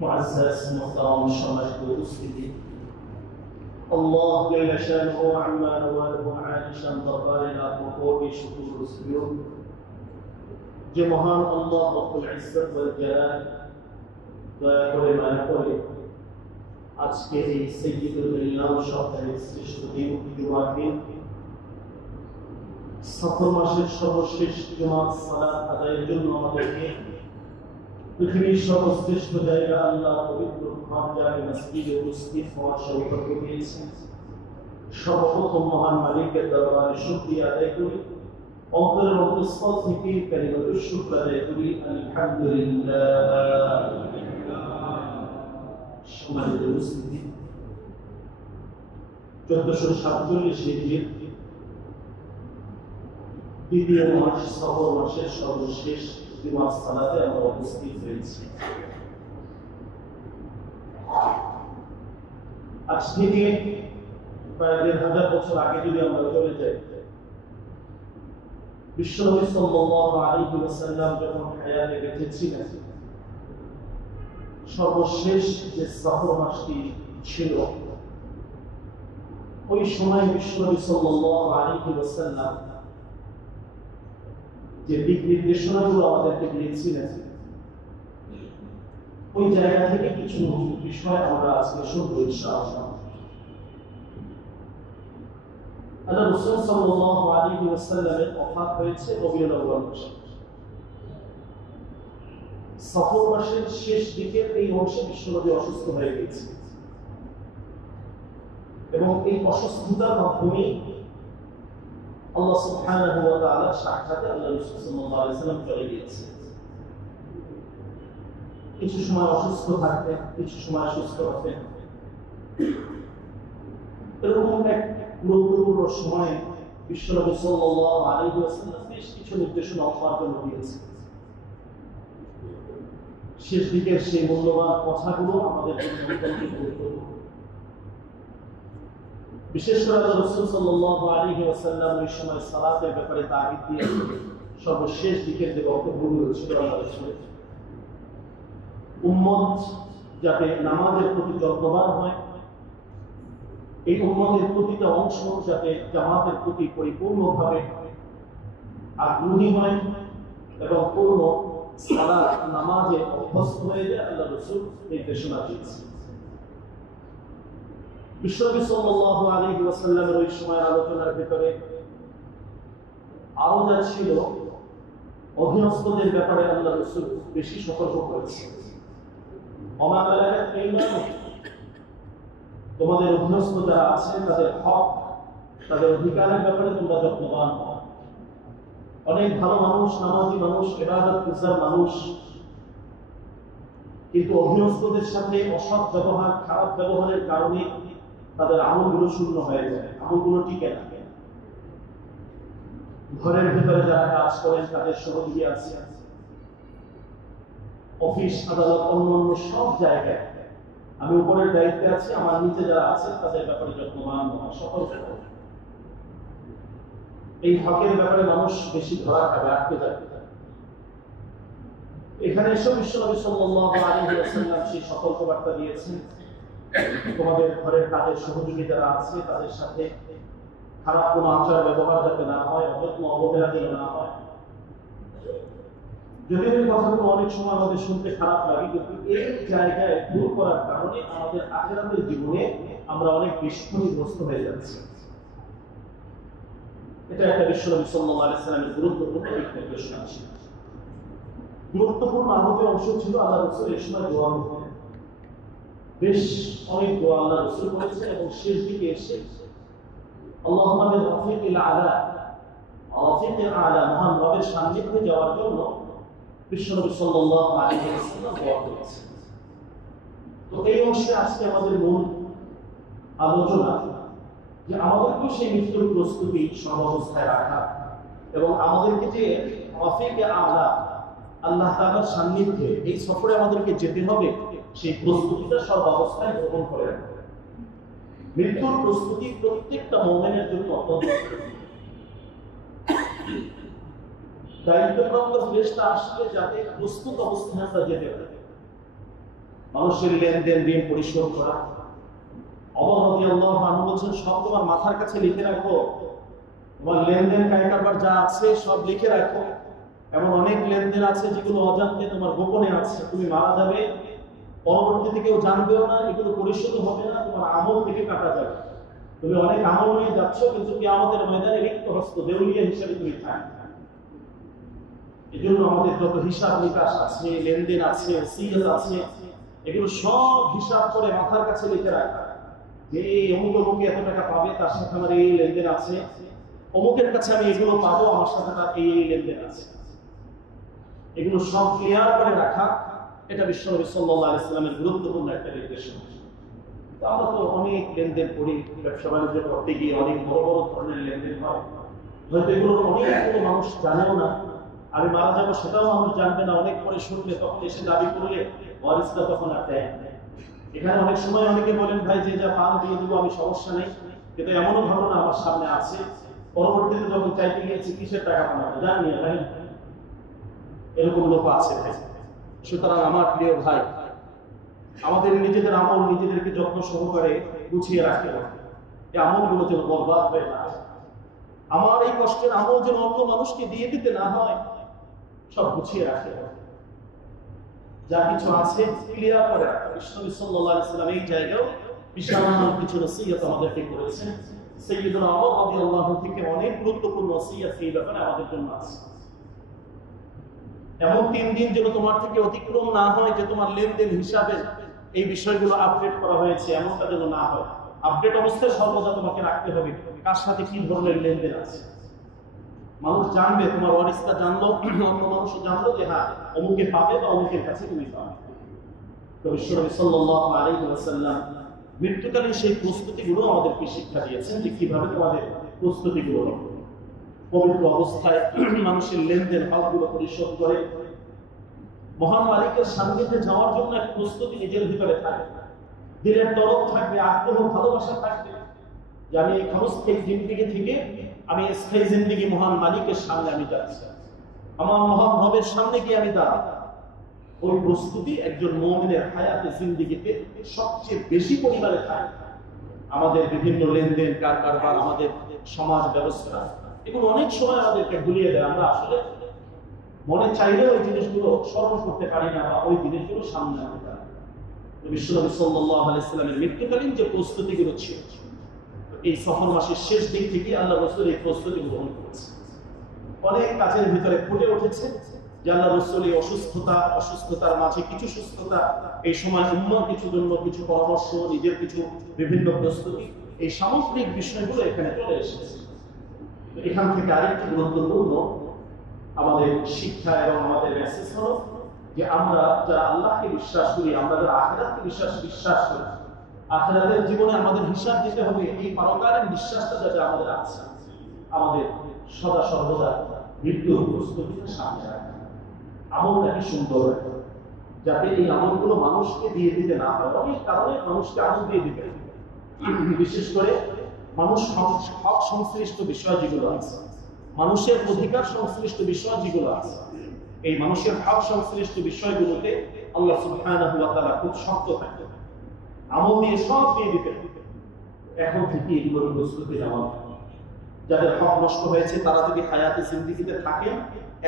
معزز محترم সম্মানিত উপস্থিতি, আল্লাহ جل شانه وعما نواله عالشان দরবারে লাখো কোটি শুকর ও সুজুদ যে মহান আল্লাহ রব্বুল ইজ্জত ওয়াল জালাল দয়া করে মায়া করে আজকে এই সাইয়্যিদুল ইলাম সপ্তাহের শ্রেষ্ঠ দিন জুমার দিন সফর মাসের সর্বশেষ জুমার সালাত আদায়ের জন্য আমাদেরকে পৃথিবীর সর্বশ্রেষ্ঠ জায়গা আল্লাহ পবিত্র খানজানে মসজিদে উপস্থিত হওয়ার সৌভাগ্য পেয়েছেন। সর্বপ্রথম মহান মালিকের দরবারে শুকরিয়া আদায় করি, অন্তরের অন্তঃস্থল থেকে কালিমাতুশ শুকর আদায় করি, আলহামদুলিল্লাহ। সম্মানিত উপস্থিতি, 1447 হিজরির দ্বিতীয় মাস সফর মাসের সর্বশেষ জুমার সালাতে আমরা উপস্থিত হয়েছি। আজ থেকে প্রায় 1500 বছর আগে যদি আমরা চলে যাই, বিশ্বনবী সাল্লাল্লাহু আলাইহি ওয়াসাল্লাম যখন হায়াতে বেঁচে ছিলেন, সর্বশেষ যে সফর মাসটি ছিল, ওই সময় বিশ্বনবী সাল্লাল্লাহু আলাইহি ওয়াসাল্লাম যে দিক নির্দেশনাগুলো আমাদেরকে দিয়েছিলেন, ওই জায়গা থেকে কিছু বিষয় আমরা আজকে শুনবো ইনশাআল্লাহ। আল্লাহ রাসূল সাল্লাল্লাহু আলাইহি ওয়াসাল্লামের ওফাত হয়েছে রবিউল আউয়াল মাসে। সফর মাসের শেষ দিকের এই অংশে বিশ্বনবী অসুস্থ হয়ে গেছে এবং এই অসুস্থতার মাধ্যমে আল্লাহ সুবহানাহু ওয়া তাআলা সাক্ষাতে আল্লাহ রাসূল সাল্লাল্লাহু আলাইহি ওয়াসাল্লাম চলে গিয়েছে। কিছু সময় অসুস্থ থাকতেন, কিছু সময় সুস্থ হতেন। এরকম এক গুরুত্বপূর্ণ সময়ে বিশ্বনবী সাল্লাল্লাহু আলাইহি ওয়াসাল্লাম বেশ কিছু নির্দেশনা আমার জন্য দিয়েছেন। শেষ দিকের সেই মূল্যবান কথাগুলো আমাদের জন্য অত্যন্ত গুরুত্বপূর্ণ। বিশেষ করে আল্লাহ রাসূল সাল্লাল্লাহু আলাইহি ওয়াসাল্লাম ওই সময় সালাতের ব্যাপারে তাগিদ দিয়েছেন। সর্বশেষ দিকের যে বক্তব্যগুলো ছিল আল্লাহ রাসূলের, উম্মত যাতে নামাজের প্রতি যত্নবান হয়, এই উম্মতের প্রতিটা অংশ যাতে জামাতের প্রতি পরিপূর্ণভাবে আগ্রহী হয় এবং পূর্ণ সালাত নামাজে অভ্যস্ত হয়ে যায়, আল্লাহ রাসূল নির্দেশনা দিয়েছেন। বিশ্বনবী সাল্লাল্লাহু আলাইহি ওয়াসাল্লামের ওই সময় আলোচনার ভিতরে আরো যা ছিল, অধীনস্থদের ব্যাপারে আল্লাহ রাসূল বেশি সতর্ক করেছেন। ওমা মালাকাত আইমানুকুম, তোমাদের অধীনস্থ যারা আছে তাদের হক, তাদের অধিকারের ব্যাপারে তোমরা যত্নবান হও। অনেক ভালো মানুষ, নামাজি মানুষ, ইবাদতগুজার মানুষ, কিন্তু অধীনস্থদের সাথে অসৎ ব্যবহার, খারাপ ব্যবহারের কারণে তাদের আমলগুলো শূন্য হয়ে যায়, আমলগুলো টিকে না। ঘরের ভেতরে যারা কাজ করেন তাদের সহযোগী আছে, অফিস আদালত অন্যান্য সব জায়গায় আমি উপরের দায়িত্বে আছি, আমার নিচে যারা আছে তাদের ব্যাপারে যত্নবান হওয়া, সতর্ক হওয়া। এই হকের ব্যাপারে মানুষ বেশি ধরা খাবে, আটকে যাবে। এখানে এসে বিশ্বনবী সাল্লাল্লাহু আলাইহি ওয়াসাল্লাম সেই সতর্কবার্তা দিয়েছেন, তোমাদের ঘরের কাজের সহযোগী যারা আছে তাদের সাথে খারাপ কোনো আচার ব্যবহার যাতে না হয়, অযত্ন অবহেলা যেন না হয়। যদিও এই কথাগুলো অনেক সময় আমাদের শুনতে খারাপ লাগে, কিন্তু এই জায়গায় ভুল করার কারণে আমাদের আখিরাতের জীবনে আমরা অনেক বেশি ক্ষতিগ্রস্ত হয়ে যাচ্ছি। এটা একটা বিশ্বনবী সাল্লাল্লাহু আলাইহি ওয়াসাল্লামের গুরুত্বপূর্ণ দিক নির্দেশনা ছিল। গুরুত্বপূর্ণ আহতের অংশ ছিল আল্লাহ রাসূল এই সময় দোয়া করতেন। বেশ অনেক দোয়া আল্লাহ রাসূল করেছেন এবং শেষ দিকে এসে আল্লাহুম্মা বির রাফিকিল আলা, রাফিকিল আলা, মহান রবের সান্নিধ্যে যাওয়ার জন্য বিশ্বনবী সাল্লাল্লাহু আলাইহি ওয়াসাল্লাম দোয়া করেছেন। তো এই অংশে আজকে আমাদের মূল আলোচনা যে আমাদেরকে সেই মৃত্যুর প্রস্তুতি সর্বাবস্থায় রাখা এবং আমাদেরকে যে রাফিকে আলা, আল্লাহ তাআলার সান্নিধ্যে এই সফরে আমাদেরকে যেতে হবে, সেই প্রস্তুতিটা সর্বাবস্থায় গ্রহণ করে রাখা। মৃত্যুর প্রস্তুতি প্রত্যেকটা মুমিনের জন্য অত্যন্ত দায়িত্বপ্রাপ্ত ফেরেশতা আসলে যাতে প্রস্তুত অবস্থায় আমরা যেতে পারি। মানুষের লেনদেন ঋণ পরিশোধ করা। ওমর রাদিয়াল্লাহু আনহু বলেন, সব তোমার মাথার কাছে লিখে রাখো, তোমার লেনদেন কারবার যা আছে সব লিখে রাখো। এমন অনেক লেনদেন আছে যেগুলো অজান্তে তোমার গোপনে আছে, তুমি মারা যাবে, পরবর্তীতে কেউ জানবেও না, এগুলো পরিশোধ হবে না, তোমার আমল থেকে কাটা যাবে। তুমি অনেক আমল নিয়ে যাচ্ছ, কিন্তু কিয়ামতের ময়দানে রিক্ত হস্ত দেউলিয়া হিসেবে তুমি থাকবে। এই জন্য আমাদের যত হিসাব নিকাশ আছে, লেনদেন আছে, সিএস আছে, এগুলো সব হিসাব করে মাথার কাছে লিখে রাখা, যে অমুক অমুকে এত টাকা পাবে, তার সাথে আমার এই লেনদেন আছে, অমুকের কাছে আমি এগুলো পাবো, আমার সাথে তার এই লেনদেন আছে। এগুলো সব ক্লিয়ার করে রাখা, এটা বিশ্বনবী সাল্লাল্লাহু আলাইহি ওয়াসাল্লামের গুরুত্বপূর্ণ একটা নির্দেশনা। আমরা তো অনেক লেনদেন করি, ব্যবসা বাণিজ্য করতে গিয়ে অনেক বড় বড় ধরনের লেনদেন হয়, হয়তো এগুলো অনেকগুলো মানুষ জানেও না। আমি মারা যাবো সেটাও মানুষ জানবে না, অনেক পরে শুনবে, তখন এসে দাবি করলে ওয়ারিসরা তখন আর দেয়। এখানে অনেক সময় অনেকে বলেন, ভাই যে যা পান দিয়ে দেবো, আমি সমস্যা নেই, কিন্তু এমনও ঘটনা আমার সামনে আছে, পরবর্তীতে যখন চাইতে গিয়েছি কিসের টাকা পাঠাবো জানি না, ভাই এরকম লোক আছে। ভাই সুতরাং আমার প্রিয় ভাই, আমাদের নিজেদের আমল নিজেদেরকে যত্ন সহকারে গুছিয়ে রাখতে হবে, এই আমলগুলো যেন বরবাদ হয়ে না যায়। আমার এই কষ্টের আমল যেন অন্য মানুষকে দিয়ে দিতে না হয়, সব গুছিয়ে রাখতে হবে। যা কিছু আছে ক্লিয়ার করে রাখা। বিশ্বনবী সাল্লাল্লাহু আলাইহি ওয়াসাল্লাম এই জায়গায় বিশাল কিছু নসিহত আমাদেরকে করেছেন। সাইয়্যিদুনা ওমর রাদিয়াল্লাহু আনহু থেকে অনেক গুরুত্বপূর্ণ নসিহত এই ব্যাপারে আমাদের জন্য আছে। এমন 3 দিন যেন তোমার থেকে অতিক্রম না হয় যে তোমার লেনদেন হিসাবে এই বিষয়গুলো আপডেট করা হয়েছে, এমনটা যেন না হয়। আপডেট অবস্থায় সর্বদা তোমাকে রাখতে হবে কার সাথে কি ধরনের লেনদেন আছে। মানুষ জানবে, তোমার ওয়ারিসটা জানলো, অন্য মানুষ জানলো যে হ্যাঁ অমুকে পাবে বা অমুকের কাছে তুমি পাবে। তো বিশ্বনবী সাল্লাল্লাহু আলাইহি ওয়াসাল্লাম মৃত্যুকালীন সেই প্রস্তুতিগুলো আমাদেরকে শিক্ষা দিয়েছেন, যে কিভাবে তোমাদের প্রস্তুতিগুলো হবে। পবিত্র অবস্থায় মানুষের লেনদেন হকগুলো পরিশোধ করে মহান মালিকের সান্নিধ্যে যাওয়ার জন্য এক প্রস্তুতি নিজের ভিতরে থাকবে, দিলের তরফ থাকবে, আগ্রহ ভালোবাসা থাকবে, যে আমি এই ক্ষণস্থায়ী জিন্দেগি থেকে আমি স্থায়ী জিন্দেগি মহান মালিকের সামনে আমি যাচ্ছি, আমার মহান রবের সামনে গিয়ে আমি দাঁড়াবো। ওই প্রস্তুতি একজন মুমিনের হায়াতে জিন্দেগিতে সবচেয়ে বেশি পরিমাণে থাকে। আমাদের বিভিন্ন লেনদেন কারবার, আমাদের সমাজ ব্যবস্থা, এগুলো অনেক সময় আমাদেরকে ভুলিয়ে দেয়। আমরা আসলে মনে চাইলে ওই জিনিসগুলো স্মরণ করতে পারি না, বা ওই জিনিসগুলো সামনে আনতে পারি না। বিশ্বনবী সাল্লাল্লাহু আলাইহি ওয়াসাল্লামের মৃত্যুকালীন যে প্রস্তুতিগুলো ছিল, এই সফর মাসের শেষ দিক থেকে আল্লাহ রাসূল এই প্রস্তুতি গ্রহণ করেছে। অনেক কাজের ভিতরে ফুটে উঠেছে যে আল্লাহ রাসূল এই অসুস্থতার মাঝে কিছু সুস্থতা, এই সময় উম্মাহ কিছু জন্য কিছু পরামর্শ, নিজের কিছু বিভিন্ন প্রস্তুতি, এই সামগ্রিক বিষয়গুলো এখানে চলে এসেছে। এখান থেকে আরেকটি গুরুত্বপূর্ণ আমাদের শিক্ষা এবং আমাদের মেসেজ হলো যে আমরা যারা আল্লাহকে বিশ্বাস করি, আমরা যারা আখিরাতকে বিশ্বাস করি, আখিরাতের জীবনে আমাদের হিসাব দিতে হবে, এই পরকালের বিশ্বাসটা যাতে আমাদের আছে, আমাদের সদা সর্বদা মৃত্যুর প্রস্তুতির সামনে রাখা, আমলটাকে সুন্দর রাখা, যাতে এই আমলগুলো মানুষকে দিয়ে দিতে না হয়। অনেক কারণে মানুষকে আমল দিয়ে দিতে, বিশেষ করে মানুষ হক সংশ্লিষ্ট বিষয় যেগুলো আছে, মানুষের অধিকার সংশ্লিষ্ট বিষয় যেগুলো আছে, এই মানুষের হক সংশ্লিষ্ট বিষয়গুলোতে আল্লাহ সুবহানাহু ওয়া তাআলা খুব শক্ত থাকে, আমল দিয়ে সব দিয়ে দিতে। এখন থেকে এগুলোর প্রস্তুতি নেওয়া, যাদের হক নষ্ট হয়েছে তারা যদি হায়াতে জিন্দেগিতে থাকেন,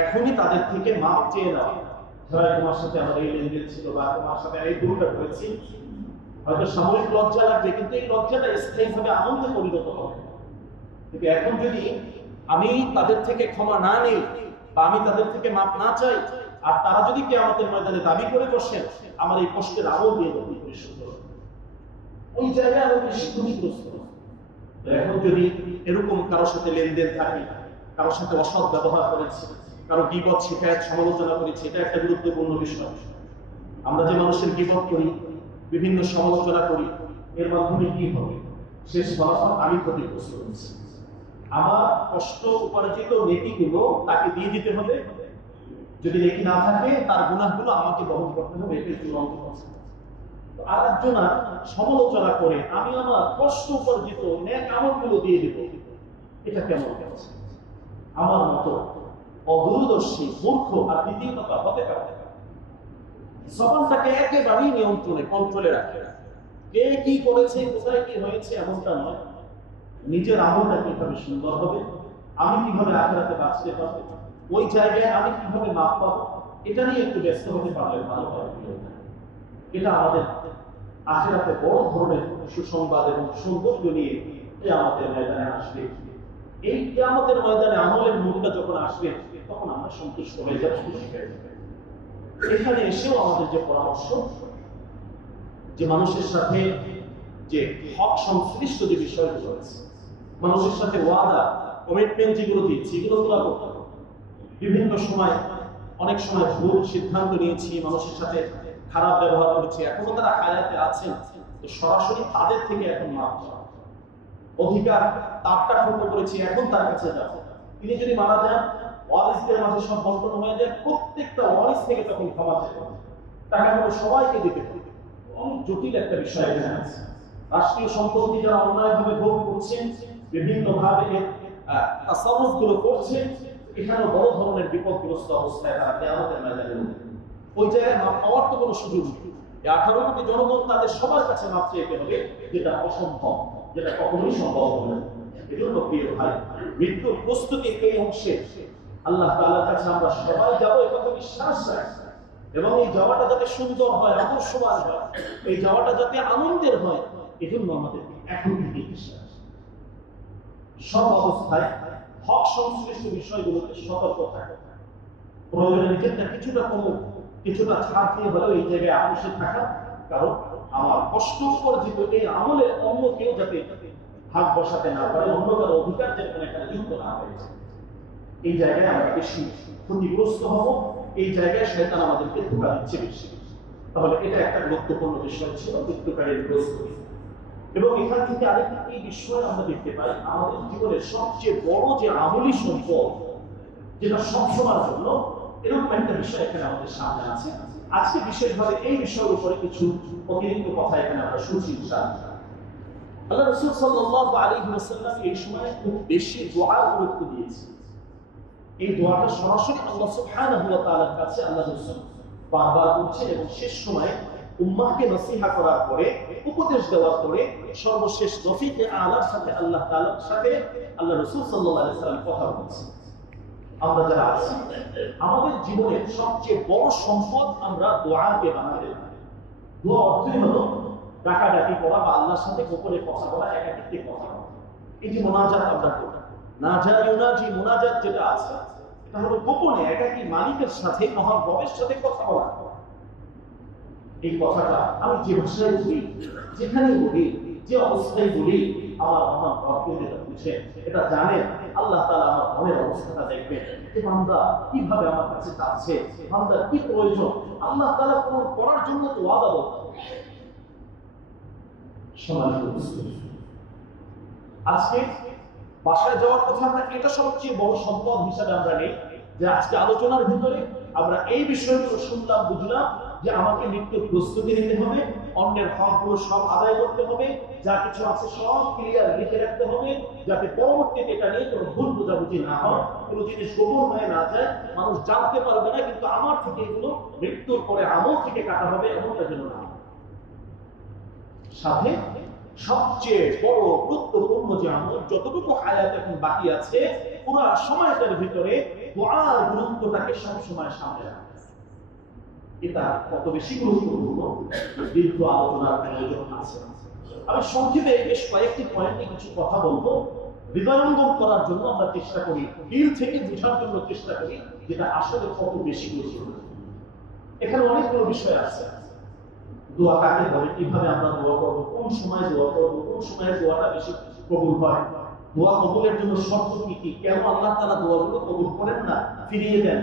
এখনই তাদের থেকে মাপ চেয়ে নেওয়া। ধরো তোমার সাথে আমার এই লেনদেন ছিল, বা তোমার সাথে এই ভুলটা করেছি, হয়তো সাময়িক লজ্জা লাগবে, কিন্তু এই লজ্জাটা স্থায়ীভাবে আনন্দে পরিণত হবে। কিন্তু এখন যদি আমি তাদের থেকে ক্ষমা না নেই, বা আমি তাদের থেকে মাপ না চাই, আর তারা যদি কিয়ামতের ময়দানে দাবি করে বসেন আমার এই কষ্টের আমল দিয়ে আপনি পরিশোধ করুন, ওই জায়গায় আমি বেশি ক্ষতিগ্রস্ত। এখন যদি এরকম কারোর সাথে লেনদেন থাকে, কারোর সাথে অসৎ ব্যবহার করেছে, কারো গীবত শিকায়ত সমালোচনা করেছে, এটা একটা গুরুত্বপূর্ণ বিষয়। আমরা যে মানুষের গীবত করি, বিভিন্ন সমালোচনা করি, এর মাধ্যমে কি হবে? শেষ ফলাফল আমি ক্ষতিগ্রস্ত হচ্ছি। আমার কষ্ট উপার্জিত নেকিগুলো তাকে দিয়ে দিতে হবে, যদি নেকি না থাকে তার গুনাহগুলো আমাকে বহন করতে হবে, এটাই চূড়ান্ত কথা। আর একজন সমালোচনা করে আমি আমার কষ্ট উপার্জিত নেক আমলগুলো দিয়ে দিব, এটা কেমন হচ্ছে? আমার মতো অদূরদর্শী মূর্খ আর দ্বিতীয়তা হতে পারে? জবানটাকে একেবারেই কন্ট্রোলে রাখে। কে কি করেছে, কোথায় কি হয়েছে এমনটা নয়, নিজের আমলটা কিভাবে সুন্দর হবে, আমি কিভাবে আখিরাতে বাঁচতে পারবো, ওই জায়গায় আমি কিভাবে মাপ পাবো, এটা নিয়ে একটু ব্যস্ত হতে পারলে ভালো হয়। এটা আমাদের আখিরাতে বড় ধরনের সুসংবাদ এবং সৌন্দর্য নিয়ে কিয়ামতের ময়দানে আসবে। এই কিয়ামতের ময়দানে আমলের মুখটা যখন আসবে তখন আমরা সন্তুষ্ট হয়ে যাব, খুশি হয়ে যাব। এখানে এসেও আমাদের যে পরামর্শ, যে মানুষের সাথে যে হক সংশ্লিষ্ট যে বিষয়গুলো আছে, মানুষের সাথে ওয়াদা কমিটমেন্ট যেগুলো দিচ্ছি এগুলো পুরা করতে হবে। বিভিন্ন সময় অনেক সময় ভুল সিদ্ধান্ত নিয়েছি, মানুষের সাথে খারাপ ব্যবহার করেছি, এখনো তারা হায়াতে আছেন, তো সরাসরি তাদের থেকে এখন মাপ চাওয়া। অধিকার তারটা খন্ড করেছি, এখন তার কাছে যাবো। তিনি যদি মারা যান, ওয়ারিসদের মাঝে সব বন্টন হয়ে যায়, প্রত্যেকটা ওয়ারিস থেকে তখন ক্ষমা চাইতে হবে, টাকাগুলো সবাইকে দিতে হবে। অনেক জটিল একটা বিষয় এখানে আছে। রাষ্ট্রীয় সম্পত্তি যারা অন্যায়ভাবে ভোগ করছেন, বিভিন্ন ভাবে তাসাররুফ গুলো করছেন, এখানে বড় ধরনের বিপদগ্রস্ত অবস্থায় তারা কিয়ামতের ময়দানে ওই জায়গায় মাপ পাওয়ার তো কোনো সুযোগ নেই। 18 কোটি জনগণ তাদের সবার কাছে মাপ চাইতে হবে, যেটা অসম্ভব, যেটা কখনোই সম্ভব হবে না। এজন্য প্রিয় ভাই, মৃত্যুর প্রস্তুতি এই অংশে আল্লাহ তাআলার কাছে আমরা সবাই যাবো, এই কথা বিশ্বাস রাখি। এবং এই যাওয়াটা যাতে সুন্দর হয়, আকর্ষণীয় হয়, এই যাওয়াটা যাতে আনন্দের হয়, এজন্য আমাদের এখন থেকে বিশ্বাস, সব অবস্থায় হক সংশ্লিষ্ট বিষয়গুলোতে সতর্ক থাকা, প্রয়োজনে নিজেরটা কিছুটা কমুক, কিছুটা ছাড় দিয়ে হলেও এই জায়গায় আপোষে থাকা, কারণ আমার কষ্ট অর্জিত এই আমলে অন্য কেউ যাতে হাত বসাতে না পারে, অন্য কারো অধিকার যেন এখানে যুক্ত না হয়েছে, এই জায়গায় আমরা বেশি ক্ষতিগ্রস্ত হব, এই জায়গায় শয়তান আমাদেরকে ধোঁকা দিচ্ছে বেশি। তাহলে এটা একটা গুরুত্বপূর্ণ বিষয় ছিল, মৃত্যুকারীর প্রস্তুতি। এবং এখান থেকে আরেকটি এই বিষয় আমরা দেখতে পাই, আমাদের জীবনের সবচেয়ে বড় যে আমলি সম্পদ, যেটা সবসময়ের জন্য, এরকম একটা বিষয় এখানে আমাদের সামনে আছে। আজকে বিশেষভাবে এই বিষয়ের উপরে কিছু অতিরিক্ত কথা এখানে আমরা শুনছি ইনশাআল্লাহ। আল্লাহ রাসূল সাল্লাল্লাহু আলাইহি ওয়াসাল্লাম এই সময় খুব বেশি দোয়ার গুরুত্ব দিয়েছে। এই দোয়াটা সরাসরি আল্লাহ সুবহানাহু ওয়া তাআলার কাছে আল্লাহ রাসূল বারবার করছেন, এবং শেষ সময়ে উম্মাহকে নসিহা করার পরে, উপদেশ দেওয়ার পরে, সর্বশেষ রফিকে আলার সাথে আল্লাহ তাআলার সাথে আল্লাহ রাসূল সাল্লাল্লাহু আলাইহি ওয়াসাল্লাম কথা বলছেন। আমরা যারা আছি, আমাদের জীবনের সবচেয়ে বড় সম্পদ আমরা দোয়াকে বানাতে পারি। দোয়া অর্থই হলো ডাকাডাকি করা বা আল্লাহর সাথে গোপনে কথা বলা, একাকিত্বে কথা বলা। এই যে মুনাজাত আমরা করি, নাজা ইউনাজি মুনাজাত যেটা আছে, এটা হলো গোপনে একাকী মালিকের সাথে, মহান রবের সাথে কথা বলা। এই কথাটা আমি যে ভাষায় বলি, যেখানে বলি, যে অবস্থায় বলি, আমার মহান রব এটা বুঝে, এটা জানে। আল্লাহ তাআলা আমার মনের অবস্থাটা দেখবেন, যে বান্দা কিভাবে আমার কাছে চাচ্ছে, বান্দার কি প্রয়োজন। আল্লাহ তাআলা কোন করার জন্য তো ওয়াদা বলতেন। আজকে বাসায় যাওয়ার কথা আমরা এটা সবচেয়ে বড় সম্পদ হিসাবে আমরা নেই, যে আজকে আলোচনার ভিতরে আমরা এই বিষয়গুলো শুনলাম, বুঝলাম যে আমাকে মৃত্যুর প্রস্তুতি নিতে হবে, অন্যের হকগুলো সব আদায় করতে হবে, যা কিছু আছে সব ক্লিয়ার লিখে রাখতে হবে, যাতে পরবর্তীতে এটা নিয়ে কোনো ভুল বোঝাবুঝি না হয়, কোনো জিনিস গোপন হয়ে না যায়, মানুষ জানতে পারবে না, কিন্তু আমার থেকে এগুলো মৃত্যুর পরে আমল থেকে কাটা হবে, এমনটা যেন না। সাথে সবচেয়ে বড় গুরুত্বপূর্ণ যে আমল, যতটুকু হায়াত এখন বাকি আছে, পুরো সময়টার ভিতরে দোয়ার গুরুত্বটাকে সবসময় সামনে রাখা। এটা কত বেশি গুরুত্বপূর্ণ, দীর্ঘ আলোচনার প্রয়োজন আছে। আমি সংক্ষেপে বেশ কয়েকটি পয়েন্টে কিছু কথা বলবো, হৃদয়ঙ্গম করার জন্য আমরা চেষ্টা করি, দিল থেকে বোঝার জন্য চেষ্টা করি, যেটা আসলে কত বেশি গুরুত্বপূর্ণ। এখানে অনেকগুলো বিষয় আছে। দোয়া কাকে বলে, কিভাবে আমরা দোয়া করবো, কোন সময় দোয়া করবো, কোন সময় দোয়াটা বেশি কবুল হয়, দোয়া কবুলের জন্য শর্ত কি কি, কেন আল্লাহ তাআলা দোয়াগুলো কবুল করেন না, ফিরিয়ে দেন,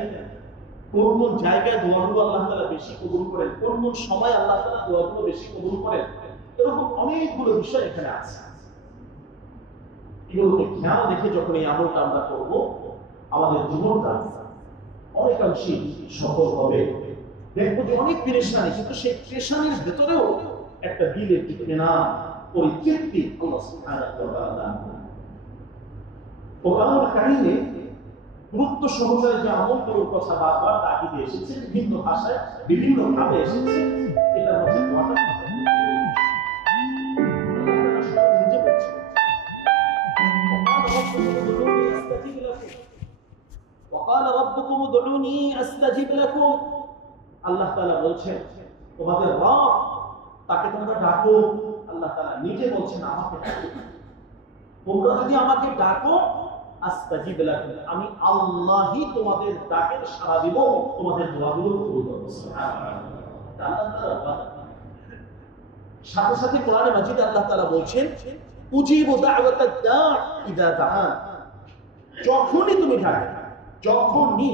কোন কোন জায়গায় দোয়াগুলো আল্লাহ তাআলা বেশি কবুল করেন, কোন কোন সময় আল্লাহ তাআলা দোয়াগুলো বেশি কবুল করেন, এরকম অনেকগুলো বিষয় এখানে আছে। এগুলোকে খেয়াল রেখে যখন এই আমলটা আমরা করবো, আমাদের জীবনটা অনেকাংশেই সফল হবে। দেখবো যে অনেক পেরেশানি, কিন্তু সেই পেরেশানির ভেতরেও একটা দিলের ইতমিনান, পরিতৃপ্তি আল্লাহ সুবহানাহু ওয়া তাআলা দান করেন। কোরআনুল কারীমে গুরুত্ব সহকারে যে আমলগুলোর কথা বারবার তাগিদে এসেছে, বিভিন্ন ভাষায় বিভিন্ন ভাবে এসেছে, এটার মধ্যে দোয়াটা নিজে বলছে وقال ربكم ادعوني استجب لكم। আল্লাহ তাআলা বলছেন তোমাদের রব তাকে তোমরা ডাকো। আল্লাহ তাআলা নিজে বলছেন আমাকে ডাকো, তোমরা যদি আমাকে ডাকো আস্তাজিব লাকুম, আমি আল্লাহই তোমাদের ডাকের সাড়া দিব, তোমাদের দোয়াগুলো কবুল করব। সুবহানাল্লাহ। আল্লাহ তাআলা সাথে সাথে কোরআনে মাজিদে আল্লাহ তাআলা বলছেন উজিবু দাওয়াতাদ দাঈ ইযা দাআন, যখনই তুমি ডাকো, যখনই,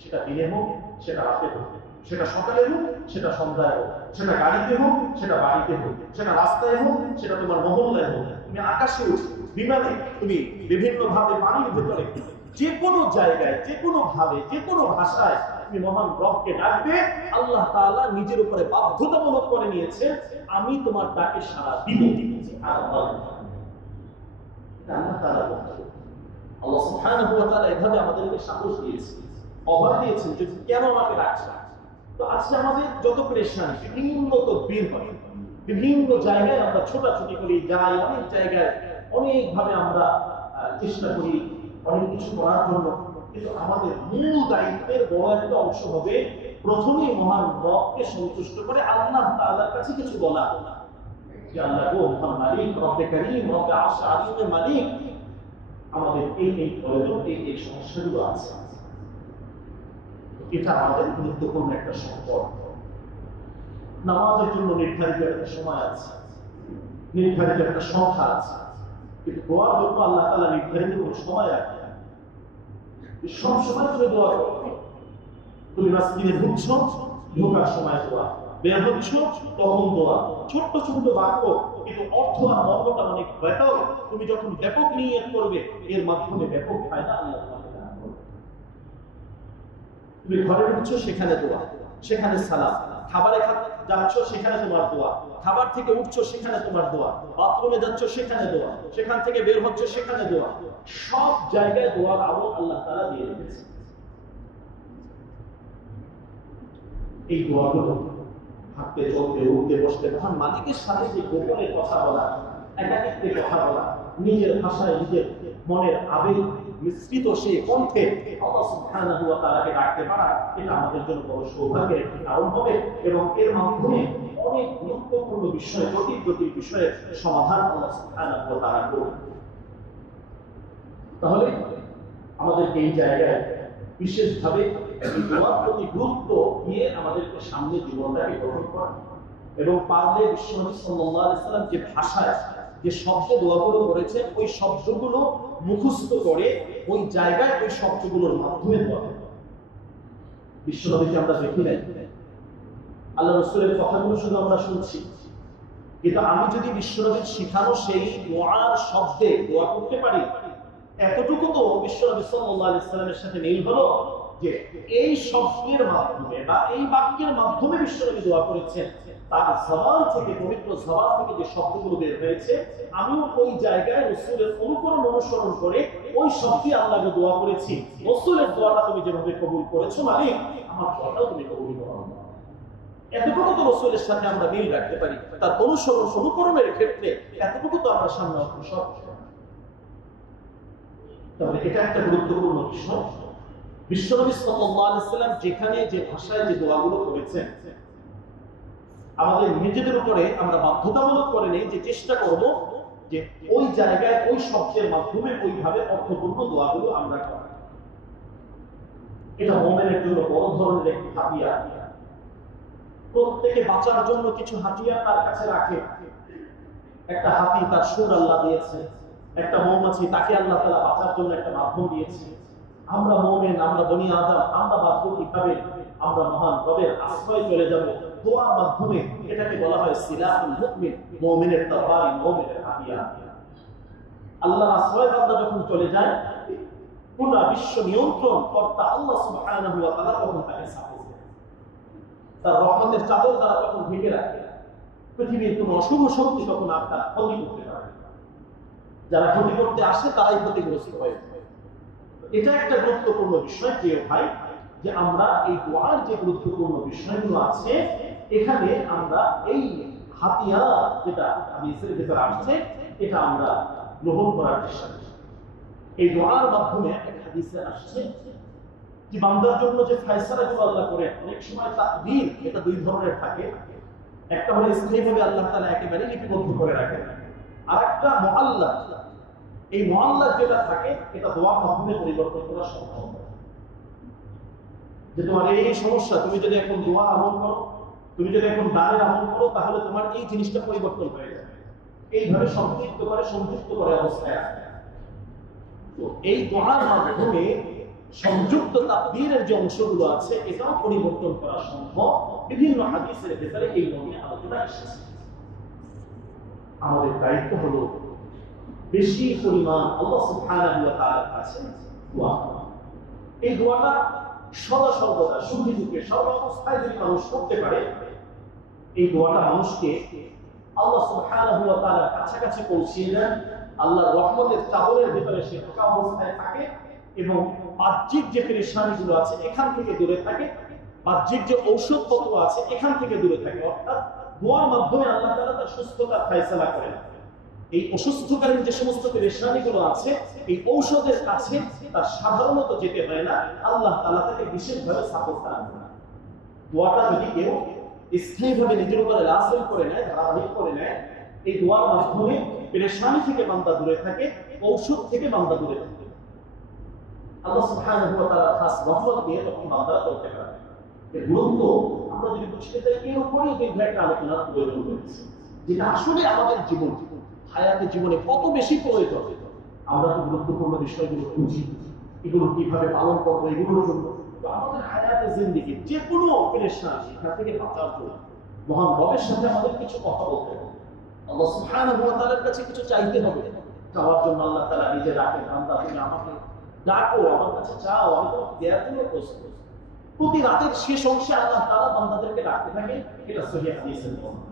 সেটা দিনে হোক, সেটা রাতে হোক, সেটা সকালে হোক, সেটা সন্ধ্যায় হোক, সেটা গাড়িতে হোক, সেটা বাড়িতে হোক, সেটা রাস্তায় হোক, সেটা তোমার মহল্লায় হোক, তুমি আকাশে উঠো, বিমানে, তুমি বিভিন্ন ভাবে পানির ভেতরে, যে কোনো জায়গায়, যে কোনো ভাবে, যে কোনো ভাষায় তুমি মহান রবকে ডাকবে, আল্লাহ তাআলা নিজের উপরে বাধ্যতামূলক করে নিয়েছে আমি তোমার ডাকে সাড়া দিব। আল্লাহ তাআলা বলেন, আল্লাহ সুবহানাহু ওয়া তাআলা এভাবে আমাদেরকে সাহস দিয়েছে, অভয় দিয়েছেন যে কেন আমাকে ডাকছ। তো আজকে আমাদের যত পেরেশানি, বিভিন্ন তদবির হয়, বিভিন্ন জায়গায় আমরা ছোটাছুটি করি, যাই অনেক জায়গায় অনেক ভাবে আমরা চেষ্টা করি অনেক কিছু করার জন্য, কিন্তু আমাদের মূল দায়িত্বের বড় একটা অংশ হবে প্রথমেই মহান রবকে সন্তুষ্ট করে আল্লাহ তাআলার কাছে কিছু বলা, যে আল্লাহ গো মহান মালিক, রব্বে কারীম, রব্বে আরশ আযীমের মালিক, আমাদের এই প্রয়োজন, এই সমস্যাগুলো আছে। এটা আমাদের গুরুত্বপূর্ণ একটা সম্পদ। নামাজের জন্য নির্ধারিত একটা সময় আছে, নির্ধারিত একটা সংখ্যা আছে, কিন্তু দোয়ার জন্য আল্লাহ তাআলা নির্ধারিত কোনো সময় রাখে না। সব সময় তুমি দোয়া করবে, তুমি মসজিদে ঢুকছো, ঢোকার সময় দোয়া, বের হচ্ছ তখন দোয়া, ছোট্ট ছোট্ট বাক্য, কিন্তু অর্থ আর মর্মটা অনেক ব্যাপক। তুমি যখন ব্যাপক নিয়ত করবে, এর মাধ্যমে ব্যাপক ফায়দা আল্লাহ তোমাকে দান করবে। তুমি ঘরে ঢুকছো, সেখানে দোয়া, সেখানে সালাম, খাবারে যাচ্ছ, সেখানে তোমার দোয়া, খাবার থেকে উঠছো, সেখানে তোমার দোয়া, বাথরুমে যাচ্ছ, সেখানে দোয়া, সেখান থেকে বের হচ্ছ, সেখানে দোয়া, সব জায়গায় দোয়ার আমল আল্লাহ তাআলা দিয়ে রেখেছে। এই দোয়াগুলো হাঁটতে, চলতে, উঠতে, বসতে, তখন মালিকের সাথে যে গোপনে কথা বলা, একাকিত্বে কথা বলা, নিজের ভাষায় নিজের মনের আবেগ মিশ্রিত সেই কণ্ঠে আল্লাহ সুবহানাহু ওয়া তাআলাকে ডাকতে পারা, এটা আমাদের জন্য বড় সৌভাগ্যের একটি কারণ হবে, এবং এর মাধ্যমে অনেক গুরুত্বপূর্ণ বিষয়, জটিল জটিল বিষয়ের সমাধান আল্লাহ সুবহানাহু ওয়া তাআলা করবেন। তাহলে আমাদেরকে এই জায়গায় বিশেষভাবে দোয়ার প্রতি গুরুত্ব দিয়ে আমাদেরকে সামনে জীবনটাকে গ্রহণ করা, এবং পারলে বিশ্বনবী সাল্লাল্লাহু আলাইহি ওয়াসাল্লাম যে ভাষায়, যে শব্দে দোয়াগুলো করেছেন, ওই শব্দগুলো মুখস্থ করে ওই জায়গায় ওই শব্দগুলোর মাধ্যমে দোয়া করা। বিশ্বনবীকে আমরা দেখি নাই, আল্লাহ রাসূলের কথাগুলো শুধু আমরা শুনছি, কিন্তু আমি যদি বিশ্বনবীর শিখানো সেই দোয়ার শব্দে দোয়া করতে পারি, এতটুকু তো বিশ্বনবী সাল্লাল্লাহু আলাইহি ওয়াসাল্লামের সাথে মিল হলো যে এই শব্দের মাধ্যমে বা এই বাক্যের মাধ্যমে বিশ্বনবী দোয়া করেছেন, তার জবান থেকে, পবিত্র জবান থেকে যে শব্দগুলো বের হয়েছে, আমিও ওই জায়গায় রাসূলের অনুকরণ অনুসরণ করে ওই শব্দে আল্লাহকে দোয়া করেছি। রাসূলের দোয়াটা তুমি যেভাবে কবুল করেছো মালিক, আমার দোয়াটাও তুমি কবুল করো। এতটুকু তো রাসূলের সাথে আমরা মিল রাখতে পারি, তার অনুসরণ অনুকরণের ক্ষেত্রে এতটুকু তো আমরা সামনে অগ্রসর। তাহলে এটা একটা গুরুত্বপূর্ণ বিষয়। বিশ্বনবী সাল্লাল্লাহু আলাইহি ওয়াসাল্লাম যেখানে যে ভাষায় যে দোয়াগুলো করেছেন, আমাদের নিজেদের উপরে আমরা বাধ্যতামূলক করে নেই যে চেষ্টা করব যে ওই জায়গায় ওই শব্দের মাধ্যমে ওইভাবে অর্থপূর্ণ দোয়াগুলো আমরা করি। এটা মুমিনের জন্য বড় ধরনের একটি হাতিয়ার। প্রত্যেকে বাঁচার জন্য কিছু হাতিয়ার তার কাছে রাখে। একটা হাতি, তার সুর আল্লাহ দিয়েছে, একটা মৌমাছি, তাকে আল্লাহ তাআলা বাঁচার জন্য একটা মাধ্যম দিয়েছে। আমরা মুমিন, আমরা বনি আদম, আমরা বাঁচবো কিভাবে? আমরা মহান রবের আশ্রয়ে চলে যাব দোয়ার মাধ্যমে। এটাকে বলা হয় সিলাহুল মুমিন, মুমিনের তরবারি, মুমিনের হাতিয়ার। আল্লাহর আশ্রয়ে বান্দা যখন চলে যায়, পুরো বিশ্ব নিয়ন্ত্রণ কর্তা আল্লাহ সুবহানাহু ওয়া তাআলা তখন তাকে সাপোর্ট দেন, তার রহমতের চাদর দ্বারা তখন ঢেকে রাখে। পৃথিবীর কোন অশুভ শক্তি তখন আপনার ক্ষতি করতে পারে। যারা ক্ষতি করতে আসে তারাই ক্ষতিগ্রস্ত হয়ে যায়। এটা একটা গুরুত্বপূর্ণ বিষয় প্রিয় ভাই, যে আমরা এই দোয়ার যে গুরুত্বপূর্ণ বিষয়গুলো আছে এখানে আমরা এই হাতিয়ার যেটা হাদিসের ভেতরে আসছে এটা আমরা গ্রহণ করার চেষ্টা করি। এই দোয়ার মাধ্যমে এক হাদিসে আসছে যে বান্দার জন্য যে ফয়সালাগুলো আল্লাহ করেন, অনেক সময় তাকদীর এটা দুই ধরনের থাকে। একটা হলো স্থায়ীভাবে আল্লাহ তাআলা একেবারে লিপিবদ্ধ করে রাখেন, আর একটা মুআল্লাক। এই মুআল্লাক যেটা থাকে এটা দোয়ার মাধ্যমে পরিবর্তন করা সম্ভব। যে তোমার এই সমস্যা, তুমি যদি এখন দোয়া আমল করো, তুমি যদি এখন দানের আমল করো, তাহলে তোমার এই জিনিসটা পরিবর্তন হয়ে যাবে। এইভাবে সংযুক্ত করে অবস্থায় আছে। তো এই দোয়ার মাধ্যমে সংযুক্ত তাকদীরের যে অংশগুলো আছে এটাও পরিবর্তন করা সম্ভব। বিভিন্ন হাদিসের ভেতরে এই নিয়ে আলোচনা এসেছে। আমাদের দায়িত্ব হলো বেশি পরিমাণ আল্লাহ সুবহানাহু ওয়া তাআলার কাছে দোয়া করা। এই দোয়াটা সদা সর্বদা সুখী দুঃখে সর্বাবস্থায় যদি মানুষ করতে পারে, এই দোয়াটা মানুষকে আল্লাহ সুবহানাহু ওয়া তাআলার কাছাকাছি পৌঁছিয়ে দেন। আল্লাহর রহমতের চাদরের ভিতরে সে ঢোকা অবস্থায় থাকে এবং বাহ্যিক যে পেরেশানিগুলো আছে এখান থেকে দূরে থাকে, বাহ্যিক যে ঔষধপত্র আছে এখান থেকে দূরে থাকে। অর্থাৎ দোয়ার মাধ্যমে আল্লাহ তাআলা তার সুস্থতার ফয়সালা করেন। এই অসুস্থকারীর যে সমস্ত পেরেশানিগুলো আছে এই ঔষধের কাছে তার সাধারণত যেতে হয় না, আল্লাহ তাআলা তাকে বিশেষভাবে সাপোর্ট দান করেন। দোয়াটা যদি কেউ স্থায়ীভাবে নিজের উপরে লাসিম করে নেয়, ধারাবাহিক করে নেয়, এই দোয়ার মাধ্যমে পেরেশানি থেকে বান্দা দূরে থাকে, ঔষধ থেকে বান্দা দূরে থাকে। আল্লাহ সুবহানাহু ওয়া তাআলার খাস রহমত দিয়ে তখন বান্দা করতে পারে। এর গুরুত্ব আমরা যদি বুঝতে চাই, এর উপরেই দীর্ঘ একটা আলোচনার প্রয়োজন রয়েছে, যেটা আসলে আমাদের হায়াতের জীবনে কত বেশি প্রয়োজন। আমরা তো গুরুত্বপূর্ণ বিষয়গুলো বুঝি, এগুলো কিভাবে পালন করবো, এগুলোর জন্য আমাদের হায়াতে জিন্দেগি যে কোনো পেরেশানি এখান থেকে বাঁচার জন্য মহান রবের সাথে আমাদের কিছু কথা বলতে হবে। আল্লাহ সুবহানাহু ওয়া তাআলার কাছে কিছু চাইতে হবে। চাওয়ার জন্য আল্লাহ তাআলা নিজে ডাকেন, বান্দা তুমি আমাকে ডাকো, আমার কাছে চাও, আমি তোমাকে দেওয়ার জন্য প্রস্তুত। প্রতি রাতের শেষ অংশে আল্লাহ তাআলা বান্দাদেরকে ডাকতে থাকেন, এটা সহিহ হাদিসের কথা।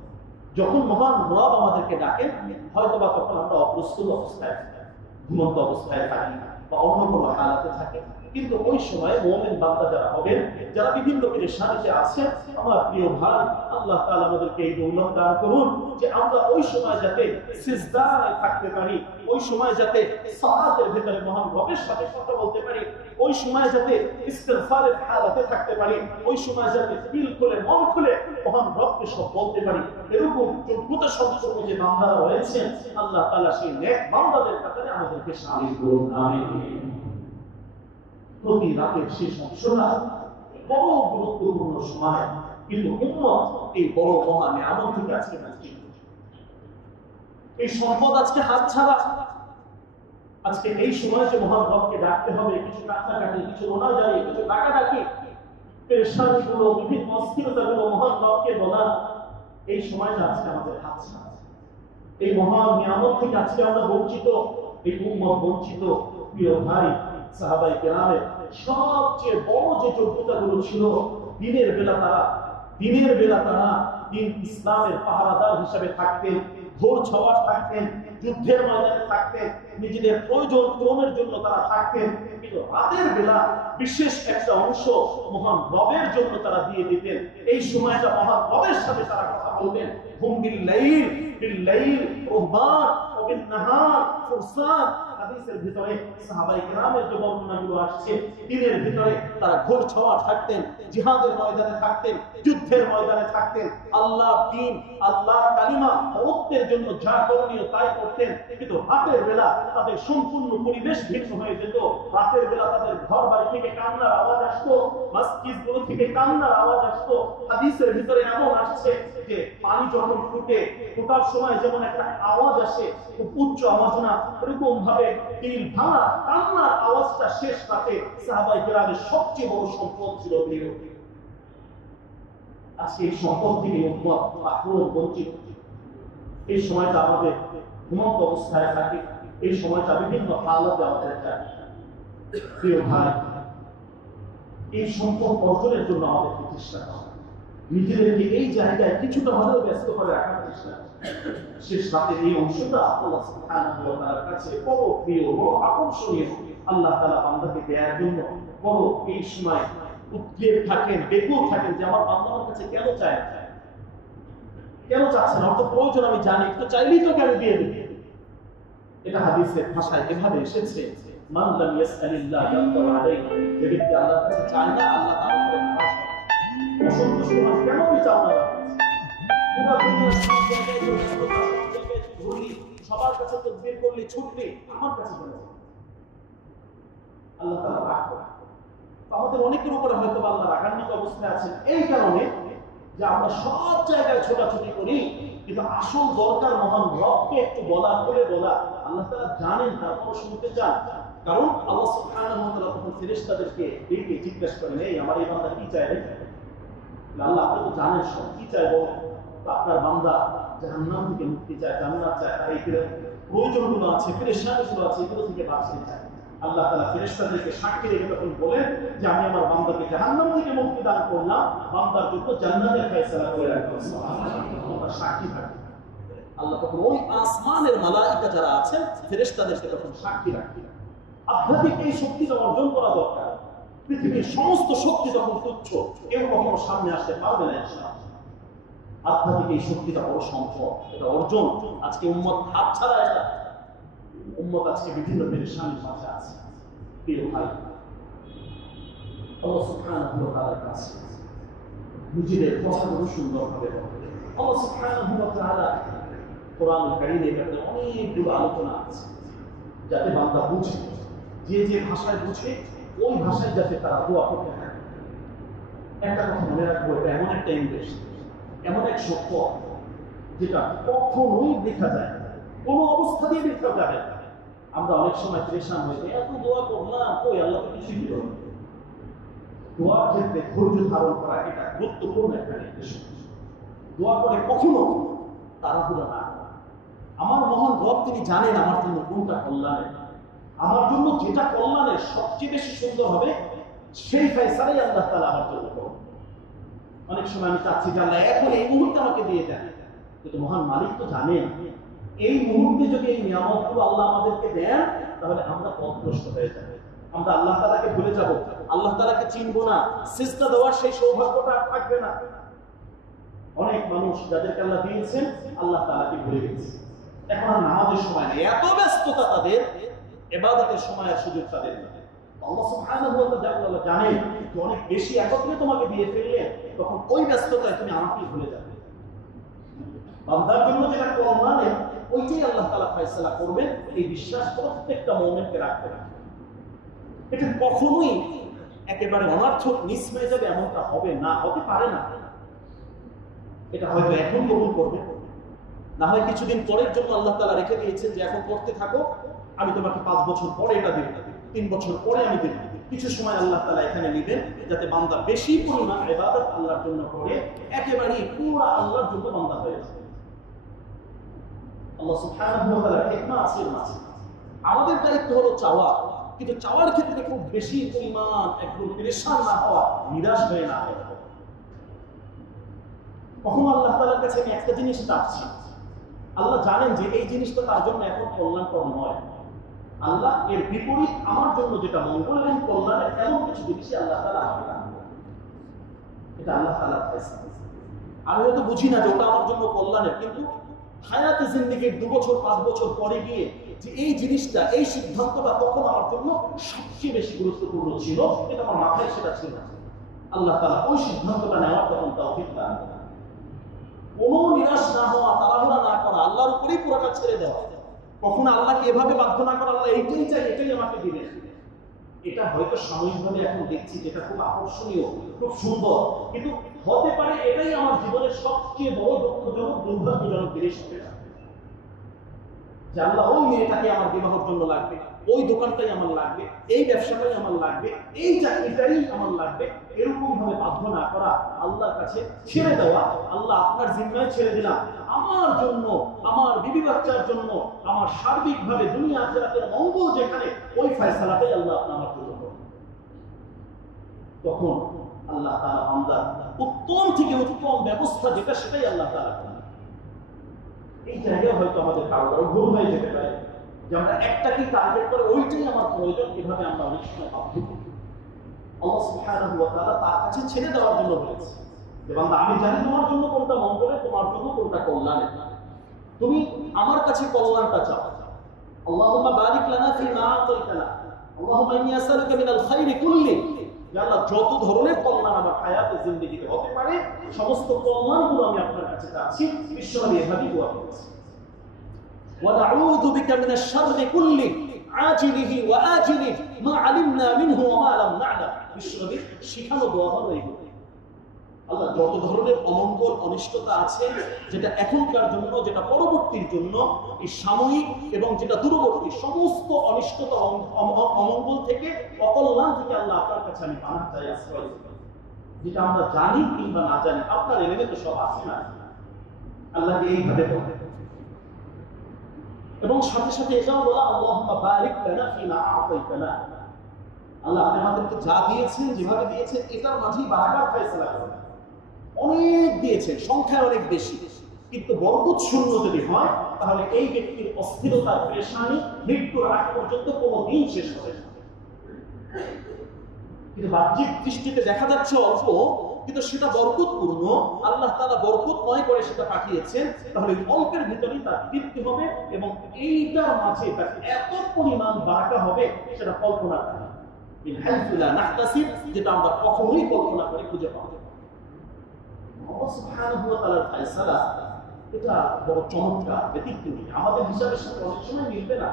যখন মহান রব আমাদেরকে ডাকেন, হয়তো বা তখন আমরা অপ্রস্তুত অবস্থায় থাকি, ঘুমন্ত অবস্থায় থাকি বা অন্য কোনো হালাতে থাকি, কিন্তু ওই সময় মুমিন বান্দা যারা হবেন, যারা বিভিন্ন পেরেশানিতে আছেন, আমার প্রিয় ভাই, আল্লাহ তাআলা আমাদেরকে এই দৌলত দান করুন যে আমরা ওই সময় যাতে সিজদায় থাকতে পারি, ওই সময় যাতে সালাতের ভিতরে মহান রবের সাথে কথা বলতে পারি, ওই সময় যাতে ইস্তিগফারের হালাতে থাকতে পারি, ওই সময় যাতে দিল খুলে মন খুলে মহান রবকে সব বলতে পারি। এরকম যোগ্যতা সম্পন্ন যে বান্দারা রয়েছেন, আল্লাহ তাআলা সেই নেক বান্দাদের কাতারে আমাদেরকে শামিল করুন। আমিন। প্রতি রাতের শেষ অংশটা বড় গুরুত্বপূর্ণ সময়, কিন্তু উম্মত এই বড় মহা নিয়ামত থেকে আজকে বঞ্চিত। এই সম্পদ আজকে হাতছাড়া। আজকে এই সময় যে মহান রবকে ডাকতে হবে, কিছু কান্নাকাটি, কিছু মোনাজারি, কিছু ডাকাডাকি, পেরেশানিগুলো, বিভিন্ন অস্থিরতাগুলো মহান রবকে বলা, এই সময়টা আজকে আমাদের হাতছাড়া। এই মহান নিয়ামত থেকে আজকে আমরা বঞ্চিত, এই উম্মত বঞ্চিত। প্রিয় ভাই, সাহাবায়ে কেরামের সবচেয়ে বড় যে যোগ্যতাগুলো ছিল, দিনের বেলা তারা দিন ইসলামের পাহারাদার হিসেবে থাকতেন, ঘোর ছওয়ার থাকতেন, যুদ্ধের ময়দানে থাকতেন, নিজেদের প্রয়োজন পূরণের জন্য তারা থাকতেন, কিন্তু রাতের বেলা বিশেষ একটা অংশ মহান রবের জন্য তারা দিয়ে দিতেন। এই সময়টা মহান রবের সাথে তারা কথা বলতেন। হুম বিল লাইল রুহবান ওয়া বিন নাহার ফুরসান। হাদিসের ভিতরে সাহাবায়ে কেরামের যে বর্ণনাগুলো আসছে, দিনের ভিতরে তারা ঘোর ছওয়া থাকতেন, জিহাদের ময়দানে থাকতেন, যুদ্ধের ময়দানে থাকতেন, আল্লাহর দ্বীন, আল্লাহর কালিমা প্রতিষ্ঠার জন্য যা করণীয় তাই করতেন। কিন্তু রাতের বেলা তাদের সম্পূর্ণ পরিবেশ ভিন্ন হয়ে যেত। রাতের বেলা তাদের ঘর বাড়ি থেকে কান্নার আওয়াজ আসতো, মসজিদগুলো থেকে কান্নার আওয়াজ আসতো। হাদিসের ভিতরে এমন আসছে যে পানি যখন ফোটার সময় যেমন একটা আওয়াজ আসে, খুব উচ্চ আওয়াজ না, এরকম ভাবে দিল ভাঙা কান্নার আওয়াজটা শেষ রাতে সাহাবায়ে কেরামের সবচেয়ে বড় সম্পদ ছিল। আজকে এই সম্পদ থেকে উম্মত মাহরুম, বঞ্চিত। এই সময়টা আমাদের ঘুমন্ত অবস্থায় থাকে, এই সময়টা বিভিন্ন হালাতে আমাদের যায়। প্রিয় ভাই, এই সম্পদ অর্জনের জন্য আমাদের চেষ্টা করা, নিজেদেরকে এই জায়গায় কিছুটা হলেও ব্যস্ত করে রাখার চেষ্টা। শেষ রাতের এই অংশটা আল্লাহ সুবহানাহু ওয়া তাআলার কাছে বড় প্রিয়, বড় আকর্ষণীয়। আল্লাহ তাআলা বান্দাকে দেওয়ার জন্য বড় এই সময় উদ্গ্রীব থাকেন, বেকুল থাকেন যে আমার বান্দা আমার কাছে কেন চায়, কেন চাচ্ছে না, অত প্রয়োজন আমি জানি, একটু চাইলেই তো কেন দিয়ে দেবে। এটা হাদিসের ভাষায় এভাবে এসেছে, মান লাম ইয়াসআলিল্লাহ ইয়াগদার আলাইহি, যে ব্যক্তি আল্লাহর কাছে চায় না আল্লাহ তার উপরে নারাজ হয়। অসন্তুষ্ট হয়, কেন আমি চাও না, পুরো দুনিয়ার সব জায়গায় তো ঘুরলি, সবার কাছে তাকবীর করলি, ছুটলি, আমার কাছে কেন? আল্লাহ তাআলা রাগ করেন। আমাদের অনেকের উপরে হয়তো আল্লাহ রাগান্বিত অবস্থায় আছেন এই কারণে যে আমরা সব জায়গায় ছোটাছুটি করি, কিন্তু আসল দরকার মহান রবকে একটু বলা, করে বলা। আল্লাহ তাআলা জানেন, তারপর শুনতে চান। কারণ আল্লাহ সুবহানাহু ওয়া তাআলা তখন ফেরেশতাদেরকে ডেকে জিজ্ঞাসা করেন, এই আমার এই বান্দা কি চায় রে? আল্লাহ আপনি তো জানেন সব, কি চায় বল? আপনার বান্দা জাহান্নাম থেকে মুক্তি চায়, জান্নাত চায়, তার এই প্রয়োজনগুলো আছে, পেরেশানিগুলো আছে, এগুলো থেকে বাঁচতে চায়। আল্লাহ তাআলা ফেরেশতাদেরকে সাক্ষী রেখে তখন বলেন যে আমি আমার বান্দাকে জাহান্নাম থেকে মুক্তি দান করলাম, বান্দার জন্য জান্নাতের ফয়সালা করে রাখলাম। সুবহানাল্লাহ, সাক্ষী থাকে আল্লাহ। তখন ওই আসমানের মালায়েকা যারা আছেন ফেরেশতাদেরকে তখন সাক্ষী রাখে। আধ্যাত্মিক এই শক্তিটা অর্জন করা দরকার। পৃথিবীর সমস্ত শক্তি যখন তুচ্ছ, কেউ কখনো সামনে আসতে পারবে না। আধ্যাত্মিক এই শক্তিটা বড় সম্পদ, এটা অর্জন। আজকে উম্মত হাত ছাড়া, এটা উম্মত আজকে বিভিন্ন পেরেশানির মাঝে আছে। প্রিয় ভাই, আল্লাহ সুবহানাহু ওয়া তাআলার কাছে নিজেদের কথাগুলো সুন্দরভাবে বলতে। আল্লাহ সুবহানাহু ওয়া তাআলা কোরআনুল কারীমে ব্যাপারে অনেকগুলো আলোচনা আছে, যাতে বান্দা বুঝে, যে যে ভাষায় বুঝে ওই ভাষায় যাতে তারা দোয়া করতে থাকে। একটা কথা মনে রাখবো, এটা এমন একটা ইংলিশ, এমন এক সত্য যেটা কখনোই লেখা যায় না, কোনো অবস্থা দিয়ে লেখা যাবে না। আমরা অনেক সময় পরেশান হয়ে যাই, এত দোয়া করলাম, কই আল্লাহ তো কিছুই দিল না। দোয়ার ক্ষেত্রে ধৈর্য ধারণ করা এটা গুরুত্বপূর্ণ একটা নির্দেশ। দোয়া করে কখনো তাড়াহুড়া না করা। আমার মহান রব তিনি জানেন আমার জন্য কোনটা কল্যাণের, আমার জন্য যেটা কল্যাণের সবচেয়ে বেশি সুন্দর হবে, সেই ফয়সালাই আল্লাহ তাআলা আমার জন্য করবেন। অনেক সময় আমি চাচ্ছি যে আল্লাহ এখন এই মুহূর্তে আমাকে দিয়ে দেন, কিন্তু মহান মালিক তো জানেন এই মুহূর্তে যদি এই নিয়ামতগুলো আল্লাহ আমাদেরকে দেন, তাহলে আমরা পথভ্রষ্ট হয়ে যাব, আমরা আল্লাহ তাআলাকে ভুলে যাব, আল্লাহ তাআলাকে চিনব না, সিজদা দেওয়ার সেই সৌভাগ্যটা আর থাকবে না। অনেক মানুষ যাদেরকে আল্লাহ দিয়েছেন আল্লাহ তাআলাকে ভুলে গেছে। এখন আর নামাজের সময় নেই, এত ব্যস্ততা তাদের, ইবাদতের সময় আর সুযোগ তাদের নেই। আল্লাহ সুবহানাহু ওয়া তাআলা জানেন যে অনেক বেশি একত্রে তোমাকে দিয়ে ফেললে তখন ওই ব্যস্ততায় তুমি আমাকেই ভুলে যাবে। বান্দার জন্য যেটা কল্যাণের ওইটাই আল্লাহ তাআলা ফয়সালা করবেন, এই বিশ্বাস প্রত্যেকটা মুমিনকে রাখতে হবে। এটা কখনোই একেবারে অনর্থক মিস হয়ে যাবে এমনটা হবে না, হতে পারে না। এটা হয়তো এখন কবুল করবে, না হয় কিছুদিন পরের জন্য আল্লাহ তাআলা রেখে দিয়েছেন যে এখন করতে থাকো, আমি তোমাকে 5 বছর পরে এটা দেব, 3 বছর পরে আমি দেব। কিছু সময় আল্লাহ তাআলা এখানে নেবেন যাতে বান্দা বেশি পরিমাণ ইবাদত আল্লাহর জন্য করে একেবারে পুরো আল্লাহর জন্য বান্দা হয়ে যায়। আল্লাহ সুবহানাহু ওয়া তাআলা হিকমত আছে মাঝে। আমাদের দায়িত্ব হলো চাওয়া, কিন্তু চাওয়ার ক্ষেত্রে খুব বেশি পরিমাণ একদম পেরেশান না হওয়া, নিরাশ হয়ে না হওয়া। কখনো আল্লাহ তাআলার কাছে আমি একটা জিনিস চাচ্ছি, আল্লাহ জানেন যে এই জিনিসটা তার জন্য এখন কল্যাণকর নয়, আল্লাহ এর বিপরীত আমার জন্য যেটা মঙ্গল এবং কল্যাণের এমন কিছু জিনিস আল্লাহ তাআলা আমাকে দান করেন। এটা আল্লাহ তাআলার ফয়সালা। আমি হয়তো বুঝি না যে ওটা আমার জন্য কল্যাণের, কিন্তু হায়াতে জিন্দেগির 2 বছর 5 বছর পরে গিয়ে যে এই জিনিসটা, এই সিদ্ধান্তটা তখন আমার জন্য সবচেয়ে বেশি গুরুত্বপূর্ণ ছিল, এটা আমার মাথায় সেটা ছিল না। আল্লাহ তাআলা ওই সিদ্ধান্তটা নেওয়ার তখন তৌফিক দান করেন। কোনো নিরাশ না হওয়া, তাড়াহুড়া না করা, আল্লাহর উপরেই পুরোটা ছেড়ে দেওয়া। কখনো আল্লাহকে এভাবে বাধ্য না করা, আল্লাহ এইটাই চাই, এটাই আমাকে দিবেন। এটা হয়তো সাময়িকভাবে এখন দেখছি যেটা খুব আকর্ষণীয়, খুব সুন্দর, কিন্তু হতে পারে এটাই আমার জীবনের সবচেয়ে বড় দুঃখজনক, দুর্ভাগ্যজনক জিনিস হবে না। যে আল্লাহ ওই মেয়েটাকে আমার বিবাহের জন্য লাগবে, ওই দোকানটাই আমার লাগবে, এই ব্যবসাটাই আমার লাগবে, এই চাকরিটাই আমার লাগবে, এরকম ভাবে বাধ্য না করা, আল্লাহর কাছে ছেড়ে দেওয়া। আল্লাহ আপনার জিম্মায় ছেড়ে দিলাম, আমার জন্য, আমার বিবি বাচ্চার জন্য, আমার সার্বিকভাবে দুনিয়া আখিরাতের মঙ্গল যেখানে, ওই ফয়সালাটাই আল্লাহ আমার জন্য করবেন। তখন আল্লাহ তাআলা বান্দার উত্তম থেকে উত্তম ব্যবস্থা যেটা, সেটাই আল্লাহ তাআলা করেন। এই জায়গায় হয়তো আমাদের কারো ভুল হয়ে যেতে পারে। যে আমরা একটাকেই টার্গেট করে ওইটাই আমার প্রয়োজন, এভাবে আমরা অনেক সময় ভাবি। আল্লাহ সুবহানাহু ওয়া তাআলা তার কাছে ছেড়ে দেওয়ার জন্য বলেছে যে বান্দা, আমি জানি তোমার জন্য কোনটা মঙ্গলের, তোমার জন্য কোনটা কল্যাণের, তুমি আমার কাছে কল্যাণটা চাও। আল্লাহুম্মা বারিক লানা ফিমা আতাইতানা, আল্লাহুম্মা ইন্নী আসআলুকা মিনাল খাইরি কুল্লি, ইয়া আল্লাহ যত ধরনের কল্যাণ আমার হায়াতে জিন্দেগিতে হতে পারে সমস্ত কল্যাণগুলো আমি আপনার কাছে চাচ্ছি। বিশ্বনবী এভাবেই দোয়া করেছেন। ওয়া নাউযু বিকা মিনাশ শাররি কুল্লি আজিলিহি ওয়া আজিলিহি মা আলিমনা মিনহু ওয়া মা লাম না'লাম। বিশ্বনবী শিখানো দোয়া হলো এইগুলো। আল্লাহ যত ধরনের অমঙ্গল অনিষ্টতা আছে, যেটা এখনকার জন্য, যেটা পরবর্তীর জন্য, এই সাময়িক এবং যেটা দূরবর্তী সমস্ত অনিষ্টতা অমঙ্গল থেকে, অকল্যাণ থেকে আল্লাহ আপনার কাছে আমি পানাহ চাই, আশ্রয় চাই। যেটা আমরা জানি কিংবা না জানি, আপনার এলেমে তো সব আছে না, আল্লাহকে এইভাবে বলে। এবং সাথে সাথে এটাও বলা, আল্লাহুম্মা বারিক লানা ফিমা আতাইতানা, আল্লাহ আপনি আমাদেরকে যা দিয়েছেন, যেভাবে দিয়েছেন, এটার মাঝেই বারাকাত ফয়সালা করেন। অনেক দিয়েছেন, সংখ্যায় অনেক বেশি, কিন্তু বরকত শূন্য যদি হয় তাহলে এই ব্যক্তির অস্থিরতার পেরেশানি মৃত্যুর আগ পর্যন্ত কোনোদিন শেষ হবে না। কিন্তু বাহ্যিক দৃষ্টিতে দেখা যাচ্ছে অল্প, কিন্তু সেটা বরকতপূর্ণ, আল্লাহ তাআলা বরকতময় করে সেটা পাঠিয়েছেন। তাহলে অল্পের ভিতরেই তার তৃপ্তি হবে এবং এইটার মাঝে তার এত পরিমাণ বারাকা হবে সেটা কল্পনা করা, যেটা আমরা কখনোই কল্পনা করে খুঁজে পাবো। আল্লাহ সুবহানাহু ওয়া তাআলার ফয়সালা এটা বড় চমৎকার, ব্যতিক্রমী, আমাদের হিসাবের সাথে অনেক সময় মিলবে না।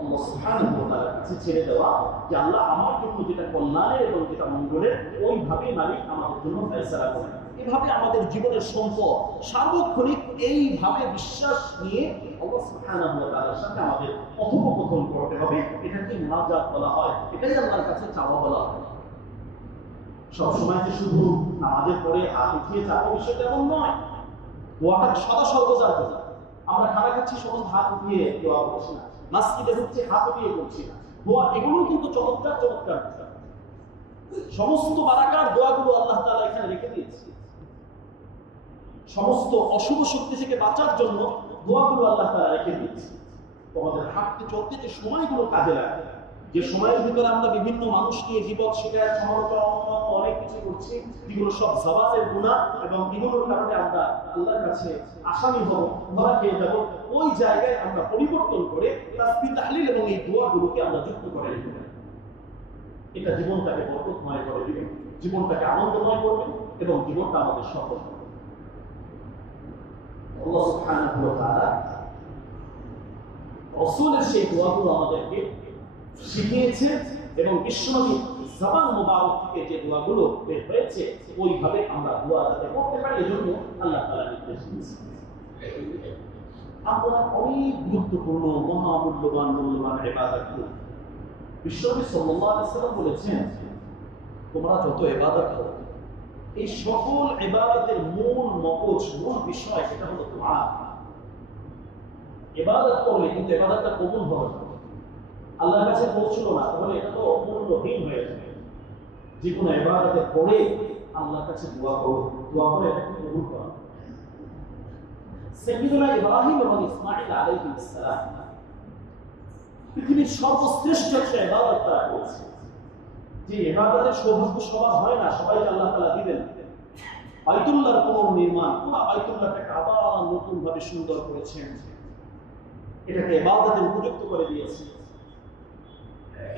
আল্লাহ সুবহানাহু ওয়া তাআলার কাছে ছেড়ে দেওয়া যে আল্লাহ আমার জন্য যেটা কল্যাণের এবং যেটা মঙ্গলের, ওইভাবে মালিক আমাদের জন্য ফয়সালা করেন। এভাবে আমাদের জীবনের সম্পদ সার্বক্ষণিক এইভাবে বিশ্বাস নিয়ে আল্লাহ সুবহানাহু ওয়া তাআলার সাথে আমাদের কথোপকথন করতে হবে। এটাকে মুনাজাত বলা হয়, এটাই আল্লাহর কাছে চাওয়া বলা হয়। সবসময় যে শুধু নামাজের পরে হাত উঠিয়ে চাওয়া বিষয়টা এমন নয়। দোয়াটা সদা সর্বদা করি। আমরা খানা খাচ্ছি, সমস্ত হাত উঠিয়ে দোয়া করছি না, মাসজিদে ঢুকছি হাত উঠিয়ে করছি না, দোয়া এগুলো কিন্তু চমৎকার চমৎকার সমস্ত বারাকার দোয়াগুলো আল্লাহ তাআলা এখানে রেখে দিয়েছে। সমস্ত অশুভ শক্তি থেকে বাঁচার জন্য দোয়াগুলো আল্লাহ তাআলা রেখে দিয়েছে। তোমাদের হাঁটতে চলতে যে সময়গুলো কাজে লাগে, যে সময়ের ভিতরে আমরা বিভিন্ন মানুষ নিয়ে জীবন শিকার সমালোচনা অনেক কিছু করছি, যেগুলো সব জবানের গুনাহ এবং এগুলোর কারণে আমরা আল্লাহর কাছে আসামি হব, ধরা খেয়ে যাব, ওই জায়গায় আমরা পরিবর্তন করে তাসবিহ তাহলিল এবং এই দোয়াগুলোকে আমরা যুক্ত করে নিতে পারি। এটা জীবনটাকে বরকতময় করে দিবে, জীবনটাকে আনন্দময় করবে এবং জীবনটা আমাদের সফল করবে। আল্লাহ সুবহানাহু ওয়া তাআলা রাসূলের সেই দোয়াগুলো আমাদেরকে শিখিয়েছে এবং বিশ্বনবী জবান মুবারক থেকে যে দোয়াগুলো বের হয়েছে ওইভাবে আমরা দোয়া যাতে করতে পারি, এজন্য আল্লাহ তাআলা নির্দেশ দিয়েছেন। আমরা অনেক গুরুত্বপূর্ণ মহামূল্যবান ইবাদতগুলো বিশ্বনবী সাল্লাল্লাহু আলাইহি ওয়াসাল্লাম বলেছেন, তোমরা যত ইবাদত করো, এই সকল ইবাদতের মূল মগজ, মূল বিষয় সেটা হলো দোয়া। ইবাদত করলে কিন্তু ইবাদতটা কবুল হবে না, আল্লাহর কাছে পৌঁছলো না, তাহলে এটা তো মূল্যহীন হয়ে যাবে। যে কোনো ইবাদতের পরে আল্লাহর কাছে দোয়া করো, দোয়া করে এটাকে কবুল করো। সাইয়্যিদুনা ইব্রাহিম এবং ইসমাঈল আলাইহিস সালাম পৃথিবীর সর্বশ্রেষ্ঠ একটা ইবাদত তারা করেছে, যে ইবাদতের সৌভাগ্য সবার হয় না, সবাইকে আল্লাহ তাআলা দিবেন। বাইতুল্লাহর পুনর্নির্মাণ, পুরো বাইতুল্লাহটাকে আবার নতুন ভাবে সুন্দর করেছেন, এটাকে ইবাদতের উপযুক্ত করে দিয়েছে।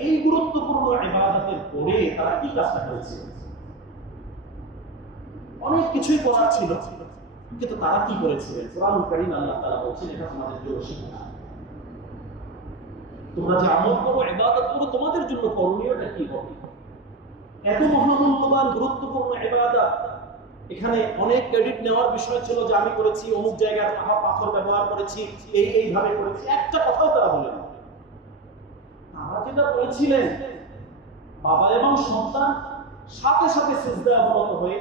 এই গুরুত্বপূর্ণ ইবাদতের পরে তারা কি কাজটা করেছে? অনেক কিছুই করার ছিল, কিন্তু তারা কি করেছিলেন? কোরআনুল কারীম আল্লাহ তাআলা বলছেন, এটা তোমাদের জন্য শিক্ষা। তোমরা যে আমল করো, ইবাদত করো, তোমাদের জন্য করণীয়টা কি হবে? এত মহামূল্যবান গুরুত্বপূর্ণ ইবাদত, এখানে অনেক ক্রেডিট নেওয়ার বিষয় ছিল যে আমি করেছি, অমুক জায়গায় পাথর ব্যবহার করেছি, এইভাবে করেছি, একটা কথাও তারা বলে না। তারা যেটা করেছিলেন, বাবা এবং সন্তান সাথে সাথে সিজদায় অবনত হয়ে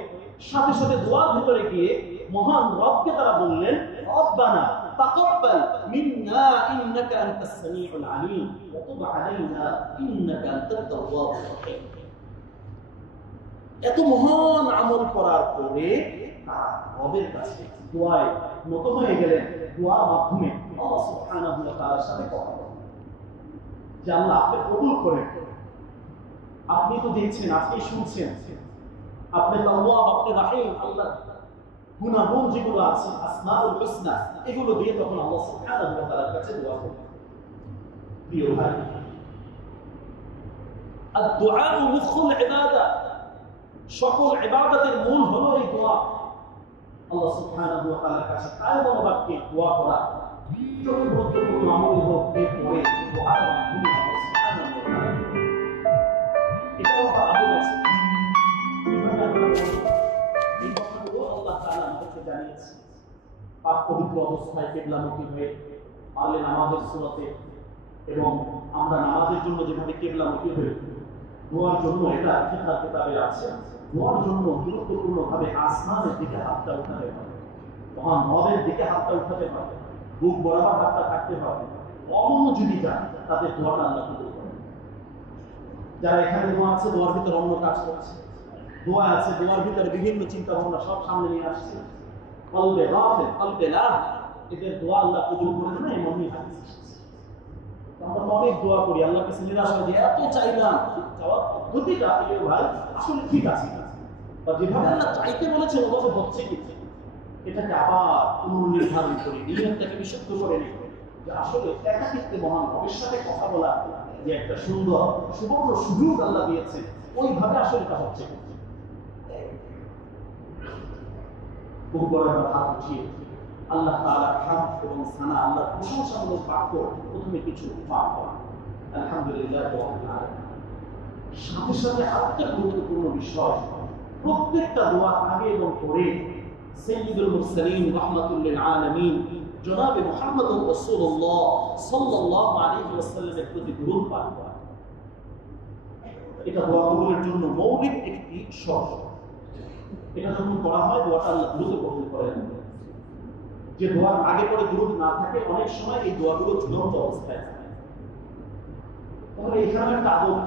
সাথে সাথে দোয়ার ভিতরে গিয়ে মহান রবকে তারা বললেন, রব্বানা তাকাব্বাল মিন্না ইন্নাকা আনতাস সামিউল আলিম ওয়া তুব আলাইনা ইন্নাকা আনতাত তাওয়াবুর রহিম। এত মহান আমল করার পরে তারা রবের কাছে দোয়ায় নত হয়ে গেলেন, দোয়ার মাধ্যমে আল্লাহ সুবহানাহু ওয়া তাআলার সাথে কথা বলেন যে আল্লাহ আপনি কবুল করেন। আপনি তো দেখছেন, আপনি শুনছেন, আপনি তাওয়াব, আপনি রাহিম। আল্লাহ গুনাহগুণ যেগুলো আছে আসমাউল হুসনা, এগুলো দিয়ে তখন আল্লাহ সুবহানাহু ওয়া তাআলার কাছে দোয়া করবেন। প্রিয় ভাই, আদ-দুআ মুখুল ইবাদা, সকল ইবাদতের মূল হলো এই দোয়া। আল্লাহ সুবহানাহু ওয়া তাআলার কাছে কায় মনোবাক্যে দোয়া করা, যত গুরুত্বপূর্ণ আমল হোক এর পরে দোয়ার মাধ্যমে আল্লাহ সুবহানাহু ওয়া তাআলা এটাও আদব আছে। এইভাবে আমরা এই কথাগুলো আল্লাহ তাআলা আমাদেরকে জানিয়েছে। পাক পবিত্র অবস্থায় কিবলামুখী হয়ে পারলে নামাজের সুরতে, এবং আমরা নামাজের জন্য যেভাবে কিবলামুখী হয়ে দোয়ার জন্য এটা ফিকহ কিতাবে আছে, দোয়ার জন্য গুরুত্বপূর্ণভাবে আসমানের দিকে হাতটা উঠাতে হবে, মহান রবের দিকে হাতটা উঠাতে হবে, বুক বরাবর হাতটা থাকতে হবে। অন্য যদি যায় তাদের দোয়াটা আল্লাহ কবুল করেন। যারা এখানে দোয়া আছে, দোয়ার ভিতরে অন্য কাজ করছে, দোয়া আছে, দোয়ার ভিতরে বিভিন্ন চিন্তা ভাবনা সব সামনে নিয়ে আসছে, কলবে গাফিল, কলবে লাহ, এদের দোয়া আল্লাহ কবুল করেন না, এমনই হাদিস এসেছে। আমরা অনেক দোয়া করি, আল্লাহর কাছে নিরাশ হয়ে যায়, এত চাইলাম, চাওয়ার পদ্ধতিটা ভাই আসলে ঠিক আছে বা যেভাবে আল্লাহ চাইতে বলেছেন ওভাবে হচ্ছে কি, এটাকে আবার পুনর্নির্ধারণ করি, নিয়তটাকে বিশুদ্ধ করে নিই যে আসলে একাকিত্বে মহান রবের সাথে কথা বলা যে একটা সুন্দর সুবর্ণ সুযোগ আল্লাহ দিয়েছেন, ওইভাবে আসলে এটা হচ্ছে। বুক বরাবর হাত উঠিয়ে আল্লাহ তাআলার হামদ এবং সানা, আল্লাহর প্রশংসামূলক বাক্য প্রথমে কিছু পাঠ করা, আলহামদুলিল্লাহ রাব্বিল আলামিন। সাথে সাথে আরেকটা গুরুত্বপূর্ণ বিষয়, প্রত্যেকটা দোয়া আগে এবং পরে সাইয়্যিদুল মুরসালিন রাহমাতুল লিল আলামিন জনাবে মুহাম্মদুর রাসূলুল্লাহ সাল্লাল্লাহু আলাইহি ওয়াসাল্লামের প্রতি দরুদ পাঠ করা। এটা দোয়া কবুলের জন্য মৌলিক একটি শর্ত। এটা যখন করা হয় দোয়াটা আল্লাহ দ্রুত কবুল করেন। যে দোয়ার আগে পরে দরুদ না থাকে, অনেক সময় এই দোয়াগুলো ঝুলন্ত অবস্থায় থাকে। তাহলে এখানে একটা আদব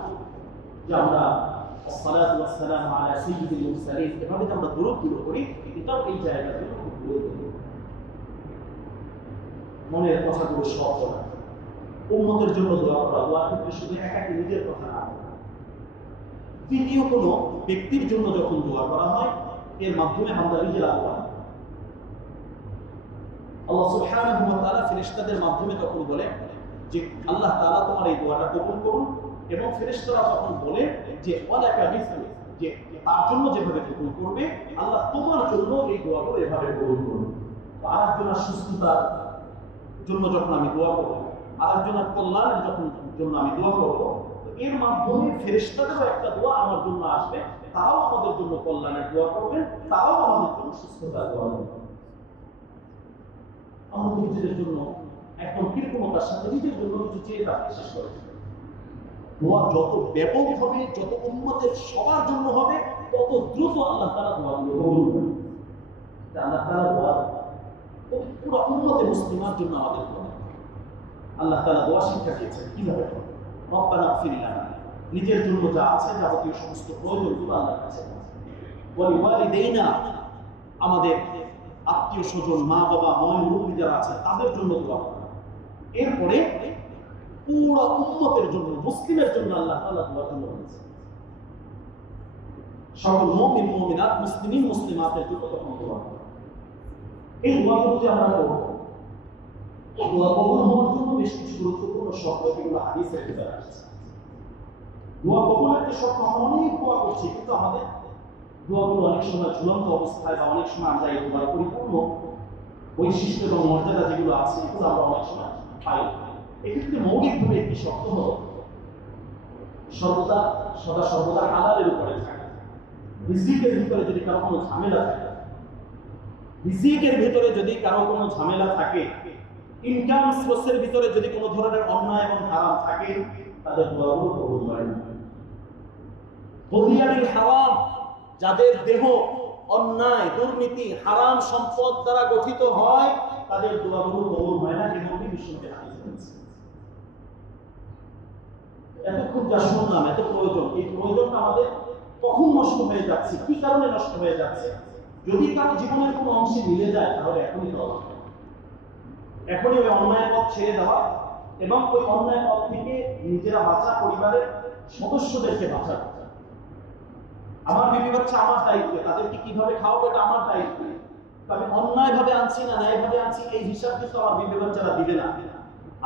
যে আমরা আসসালাতু ওয়াসসালামু আলা সাইয়্যিদিল মুরসালিন এভাবে যে আমরা দরুদগুলো করি, এটাও এই জায়গাতে খুব গুরুত্বপূর্ণ। মনের কথাগুলো সব বলা, উম্মতের জন্য দোয়া করা, দোয়া ক্ষেত্রে শুধু একাকি নিজের কথা না বলা। তৃতীয় কোনো ব্যক্তির জন্য যখন দোয়া করা হয়, এর মাধ্যমে আমরা নিজের আল্লাহ আল্লাহ সুবহানাহু ওয়া তাআলা ফেরেশতাদের মাধ্যমে তখন বলে যে আল্লাহ তাআলা তোমার এই দোয়াটা কবুল করুন, এবং ফেরেশতারা তখন বলে যে ওয়ালাকা মিসলু, যে তার জন্য যেভাবে কবুল করবে আল্লাহ তোমার জন্য এই দোয়াগুলো এভাবে কবুল করুন। তো আরেকজনের সুস্থতার জন্য যখন আমি দোয়া করব, আরেকজনের কল্যাণের জন্য আমি দোয়া করব, তো এর মাধ্যমে ফেরেশতাদেরও একটা দোয়া আমার জন্য আসবে, তারাও আমাদের জন্য কল্যাণের দোয়া করবেন, তারাও আমাদের জন্য সুস্থতার দোয়া করবেন। আমাদের নিজেদের জন্য একদম কৃপণতার সাথে নিজের জন্য কিছু চেয়ে থাকতে শেষ করে দোয়া যত ব্যাপক হবে, যত উম্মতের সবার জন্য হবে, তত দ্রুত আল্লাহ তাআলা দোয়াগুলো কবুল করেন। আল্লাহ তাআলা দোয়া পুরো উম্মতে মুসলিমার জন্য আমাদের দোয়া। আল্লাহ তাআলা দোয়া শিক্ষা দিয়েছেন কিভাবে করবে। রব্বানা ইগফির লানা, নিজের জন্য যা আছে যাবতীয় সমস্ত প্রয়োজনগুলো আল্লাহর কাছে, ওয়ালি ওয়ালিদাইনা, আমাদের আত্মীয় স্বজন, মা বাবা, মুরব্বী যারা আছে তাদের জন্য দোয়া করা। এরপরে পুরো উম্মতের জন্য, মুসলিমের জন্য আল্লাহ তাআলা দোয়ার জন্য বলেছেন। সকল মুমিন মুমিনাত, মুসলিমিন মুসলিমাতের জন্য তখন দোয়া করা। এই দোয়াগুলো যে আমরা করব, এই দোয়া কবুল হওয়ার জন্য বেশ কিছু গুরুত্বপূর্ণ শর্ত এগুলো হাদিসের ভিতরে আসছে। দোয়া কবুলের যে শর্ত, আমরা অনেক দোয়া করছি, কিন্তু আমাদের দোয়াগুলো অনেক সময় ঝুলন্ত অবস্থায়, বা অনেক সময় আমরা এই দোয়ার পরিপূর্ণ বৈশিষ্ট্য এবং মর্যাদা যেগুলো আছে এগুলো আমরা অনেক সময় পাই। এক্ষেত্রে মৌলিকভাবে একটি শর্ত হল সর্বদা হালালের উপরে থাকা। রিজিকের ভিতরে যদি কারো কোনো ঝামেলা থাকে, ইনকাম সোর্সের ভিতরে যদি কোনো ধরনের অন্যায় এবং হারাম থাকে, তাদের দোয়াগুলো কবুল হয় না। বদিয়াবিল হারাম, যাদের দেহ অন্যায়, দুর্নীতি, হারাম সম্পদ দ্বারা গঠিত হয়, তাদের দোয়াগুলো কবুল হয় না। এমনকি বিশ্বকে হাদিস আছে। এতক্ষণ যা শুনলাম, এত প্রয়োজন, এই প্রয়োজনটা আমাদের কখন নষ্ট হয়ে যাচ্ছে, কি কারণে নষ্ট হয়ে যাচ্ছে? যদি কারো জীবনের কোনো অংশে মিলে যায়, তাহলে এখনই দরকার। এখনই ওই অন্যায় পথ ছেড়ে দেওয়া এবং ওই অন্যায় পথ থেকে নিজেরা বাঁচা, পরিবারের সদস্যদেরকে বাঁচা। আমার বিবি বাচ্চা আমার দায়িত্ব, তাদেরকে কিভাবে খাওয়াবো এটা আমার দায়িত্ব। আমি অন্যায় ভাবে আনছি না ন্যায় ভাবে আনছি এই হিসাব কিন্তু আমার বিবি বাচ্চারা দিবে না।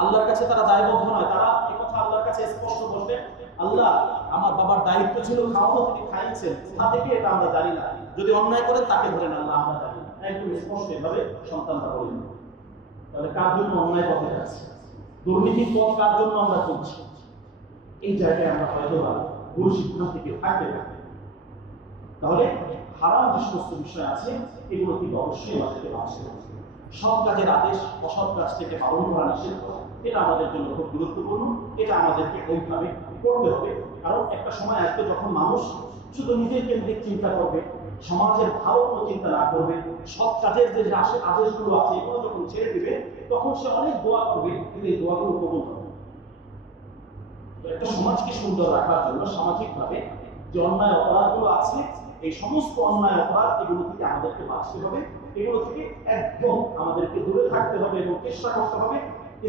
আল্লাহর কাছে তারা দায়বদ্ধ নয়। তারা এই কথা আল্লাহর কাছে স্পষ্ট বলবে, আল্লাহ আমার বাবার দায়িত্ব ছিল খাওয়ানো, তিনি খাইয়েছেন, কোথা থেকে এটা আমরা জানি না, যদি অন্যায় করেন তাকে ধরেন, আল্লাহ আমরা জানি না। একদম স্পষ্ট এভাবে সন্তানরা বলেন। তাহলে কার জন্য অন্যায় পথে যাচ্ছে, দুর্নীতির পথ কার জন্য আমরা চলছি, এই জায়গায় আমরা হয়তো ভুল সিদ্ধান্ত থেকে থাকতে পারি। তাহলে হারাম যে সমস্ত বিষয় আছে এগুলো থেকে অবশ্যই আমাদেরকে বাঁচতে হবে। সৎ কাজের আদেশ অসৎ কাজ থেকে পালন করা নিষেধ করা, এটা আমাদের জন্য খুব গুরুত্বপূর্ণ। এটা আমাদেরকে ওইভাবে করতে হবে। কারণ একটা সময় আসবে যখন মানুষ শুধু নিজের কেন্দ্রিক চিন্তা করবে, সমাজের ভালো কোনো চিন্তা না করবে, সৎ কাজের যে আদেশগুলো আছে এগুলো যখন ছেড়ে দিবে, তখন সে অনেক দোয়া করবে, কিন্তু এই দোয়াগুলো কবুল হবে। একটা সমাজকে সুন্দর রাখার জন্য সামাজিকভাবে যে অন্যায় অপরাধগুলো আছে, এই সমস্ত অন্যায় অপরাধ এগুলো থেকে আমাদেরকে বাঁচতে হবে, এগুলো থেকে একদম আমাদেরকে দূরে থাকতে হবে এবং চেষ্টা করতে হবে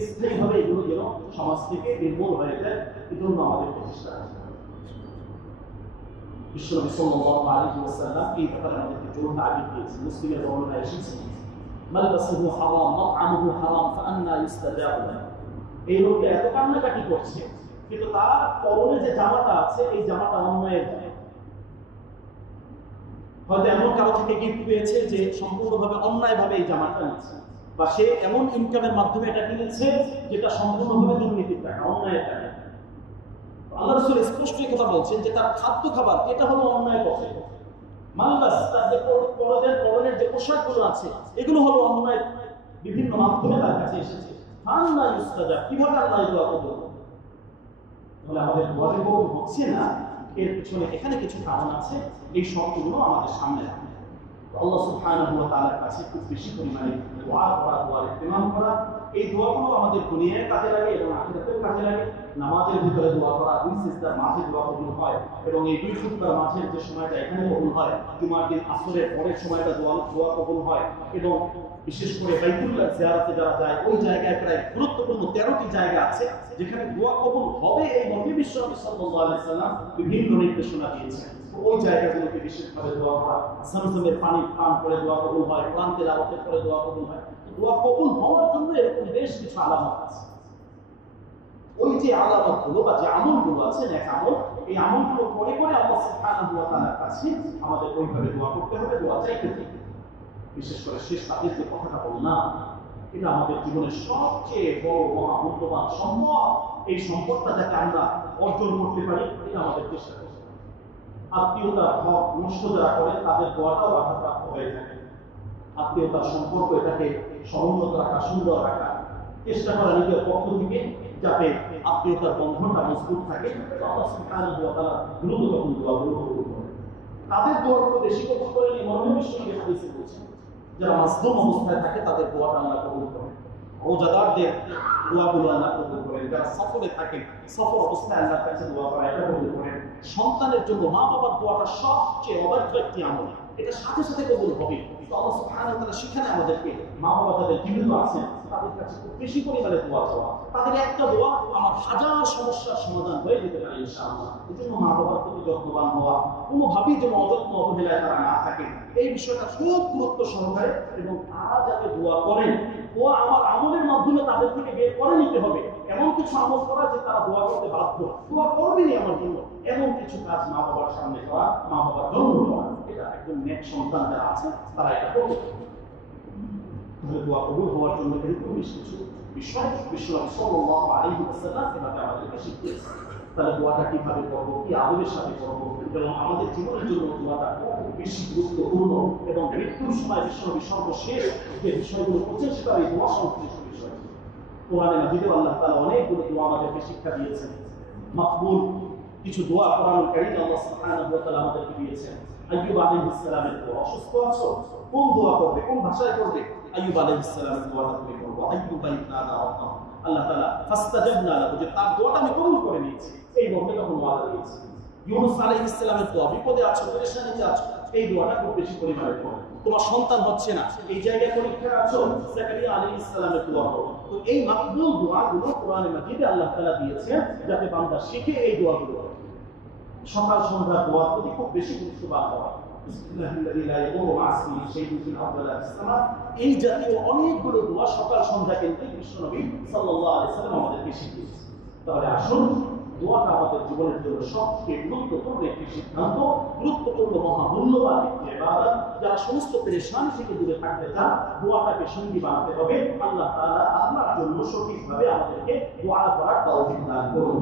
স্থায়ীভাবে এগুলো যেন সমাজ থেকে নির্মূল হয়ে যায়। এই জন্য আমাদেরকে চেষ্টা করতে হবে। বিশ্বনবী সাল্লাল্লাহু আলাইহি ওয়াসাল্লাম এই ব্যাপারে আমাদেরকে জোর তাগিদ দিয়েছেন। মুসলিমের বর্ণনায় এসেছে, মালবাসুহু হারাম মাতআমুহু হারাম ফাআন্না ইস্তাজাবু লাহু। এই লোকটা এত কান্নাকাটি করছে, কিন্তু তার পরনে যে জামাটা আছে এই জামাটা অন্যায়ের জামা। হয়তো এমন কারো থেকে গিফট পেয়েছে যে সম্পূর্ণভাবে অন্যায়ভাবে এই জামাটা নিচ্ছে, বা সে এমন ইনকামের মাধ্যমে এটা কিনেছে যেটা সম্পূর্ণভাবে দুর্নীতির টাকা, অন্যায়ের টাকা। আল্লাহ রাসূল স্পষ্ট কথা বলছেন যে তার খাদ্য খাবার এটা হলো অন্যায় পথে। মালবাস, তার যে পরনের যে পোশাকগুলো আছে এগুলো হলো অন্যায় বিভিন্ন মাধ্যমে তার কাছে এসেছে। ফাআন্না ইস্তাজাব, কিভাবে আল্লাহ এই দোয়া কবুল করবে? তাহলে আমাদের দোয়া যে কবুল হচ্ছে না, এর পিছনে এখানে কিছু কারণ আছে। এই সবগুলো আমাদের সামনে রাখবে। আল্লাহ সুবহানাহু ওয়া তাআলার কাছে খুব বেশি পরিমাণে দোয়া করা, দোয়ার ইহতিমাম করা, এই দোয়াগুলো আমাদের দুনিয়ায় কাজে লাগে এবং আখিরাতেও কাজে লাগে। নামাজের ভিতরে দোয়া করা, দুই সিজদার মাঝে দোয়া কবুল হয় এবং এই দুই খুতবার মাঝের যে সময়টা এখানে কবুল হয়, জুমার দিন আসরের পরের সময়টা দোয়া কবুল হয়। এবং বিশেষ করে বাইতুল্লাহ জিয়ারতে যারা যায়, ওই জায়গায় প্রায় গুরুত্বপূর্ণ 13টি জায়গা আছে যেখানে দোয়া কবুল হবে। এই নবী বিশ্বনবী সাল্লাল্লাহু আলাইহি ওয়াসাল্লাম বিভিন্ন নির্দেশনা দিয়েছেন। ওই জায়গাগুলোকে বিশেষভাবে দোয়া করা, জমজমের পানি পান করে দোয়া কবুল হয়, কোরআন তেলাওয়াতের করে দোয়া কবুল হয়। দোয়া কবুল হওয়ার জন্য এরকম বেশ কিছু আলামত আছে। ওই যে আলামতগুলো বা যে আমলগুলো আছে, নেক আমল, এই আমলগুলো করে করে আল্লাহ সুবহানাহু ওয়া তাআলার কাছে আমাদের ওইভাবে দোয়া করতে হবে, দোয়া চাইতে হবে। বিশেষ করে শেষ রাতের যে কথাটা বললাম, এটা আমাদের জীবনের সবচেয়ে বড় মহামূল্যবান সম্পদ। এই সম্পদটা যাতে আমরা অর্জন করতে পারি, এটা আমাদের চেষ্টা করতে হবে। আত্মীয়তার হক নষ্ট যারা করে তাদের দোয়াটাও বাধাপ্রাপ্ত হয়ে থাকে। আত্মীয়তার সম্পর্ক এটাকে সমুন্নত রাখা, সুন্দর রাখা, চেষ্টা করা নিজের পক্ষ থেকে যাতে আত্মীয়তার বন্ধনটা মজবুত থাকে। আল্লাহ সুবহানাহু ওয়া তাআলা দ্রুত তখন দোয়াগুলো কবুল করেন। তাদের দোয়াগুলো বেশি কবুল করেন এই মর্মে বিশ্বনবী হাদিসে বলেছেন, যারা মাসদুম অবস্থায় থাকে তাদের দোয়াটা আল্লাহ কবুল করেন। রোজাদারদের দোয়াগুলো আল্লাহ কবুল করেন। যারা সফরে থাকে, সফর অবস্থায় আল্লাহর কাছে দোয়া করা, এটা কবুল করেন। সন্তানের জন্য মা বাবার দোয়াটা সবচেয়ে অবাধ্য একটি আমল, এটা সাথে সাথে কবুল হবে। আল্লাহ সুবহানাহু ওয়া তাআলা সেখানে আমাদেরকে মা বাবা যাদের জীবিত আছেন তাদের কাছে খুব বেশি পরিমাণে দোয়া চাওয়া। তাদের একটা দোয়া আমার হাজার সমস্যার সমাধান হয়ে যেতে পারে ইনশাআল্লাহ। এজন্য মা বাবার প্রতি যত্নবান হওয়া, কোনোভাবেই যেন অযত্ন অবহেলায় তারা না থাকে, এই বিষয়টা খুব গুরুত্ব সহকারে। এবং তারা যাতে দোয়া করেন, দোয়া আমার আমলের মাধ্যমে তাদের থেকে বের করে নিতে হবে। এমন কিছু আমল করা যে তারা দোয়া করতে বাধ্য, দোয়া করবেনই আমার জন্য, এমন কিছু কাজ মা বাবার সামনে করা, মা বাবার জন্য করা, এটা একজন নেক সন্তান যারা আছে তারা এটা করবে। তাহলে দোয়া কবুল হওয়ার জন্য এরকম বেশ কিছু বিষয় বিশ্বনবী সাল্লাল্লাহু আলাইহি ওয়াসাল্লাম এভাবে আমাদেরকে শিখিয়েছেন। তাহলে দোয়াটা কিভাবে করবো, কি আদবের সাথে করবো, এবং আমাদের জীবনের জন্য দোয়াটা খুব বেশি গুরুত্বপূর্ণ। এবং মৃত্যুর সময় বিশ্বনবী সর্বশেষ যে বিষয়গুলো করছেন সেটা এই দোয়া সংশ্লিষ্ট বিষয়। কোরআনে মাজিদে আল্লাহ তাআলা অনেকগুলো দোয়া আমাদেরকে শিক্ষা দিয়েছেন। মাকবুল কিছু দোয়া কোরআনুল কারীমে আল্লাহ সুবহানাহু ওয়া তাআলা আমাদেরকে দিয়েছেন। আইয়ুব আলাইহিস সালামের দোয়া, অসুস্থ আছো, কোন দোয়া করবে, কোন ভাষায় করবে? আইয়ুব আলাইহিস সালামের দোয়াটা তুমি করবে। আইয়ুব ইদনাদা রাব্বাহু, আল্লাহ তাআলা ফাস্তাজাবনা লাহু, যে তার দোয়াটা আমি কবুল করে নিয়েছি, এই মর্মে তখন ওয়াদা দিয়েছি। ইউনূস আলাইহিস সালামের দোয়া, বিপদে আছো, পেরেশানিতে আছো, এই দোয়াটা খুব বেশি পরিমাণে করো। তোমার সন্তান হচ্ছে না, এই জায়গায় পরীক্ষা আছো, জাকারিয়া আলাইহিস সালামের দোয়া করো। তো এই মাকবুল দোয়াগুলো কোরআনে মাজিদে আল্লাহ তাআলা দিয়েছেন যাতে বান্দা শিখে এই দোয়াগুলো করে। সকাল সন্ধ্যা দোয়ার প্রতি খুব বেশি গুরুত্ববান হওয়া। এই জাতীয় অনেকগুলো দোয়া সকাল সন্ধ্যা কেন্দ্রিক বিশ্বনবী সাল্লাল্লাহু আলাইহি ওয়াসাল্লাম আমাদেরকে শিখিয়েছেন। তাহলে আসুন দোয়াটা আমাদের জীবনের জন্য সবচেয়ে গুরুত্বপূর্ণ একটি সিদ্ধান্ত, গুরুত্বপূর্ণ মহামূল্যবান একটি ইবাদত। যারা সমস্ত পেরেশানি থেকে দূরে থাকতে চান দোয়াটাকে সঙ্গী বানাতে হবে। আল্লাহ তাআলা আপনার জন্য সঠিকভাবে আমাদেরকে দোয়া করার তৌফিক দান করুন।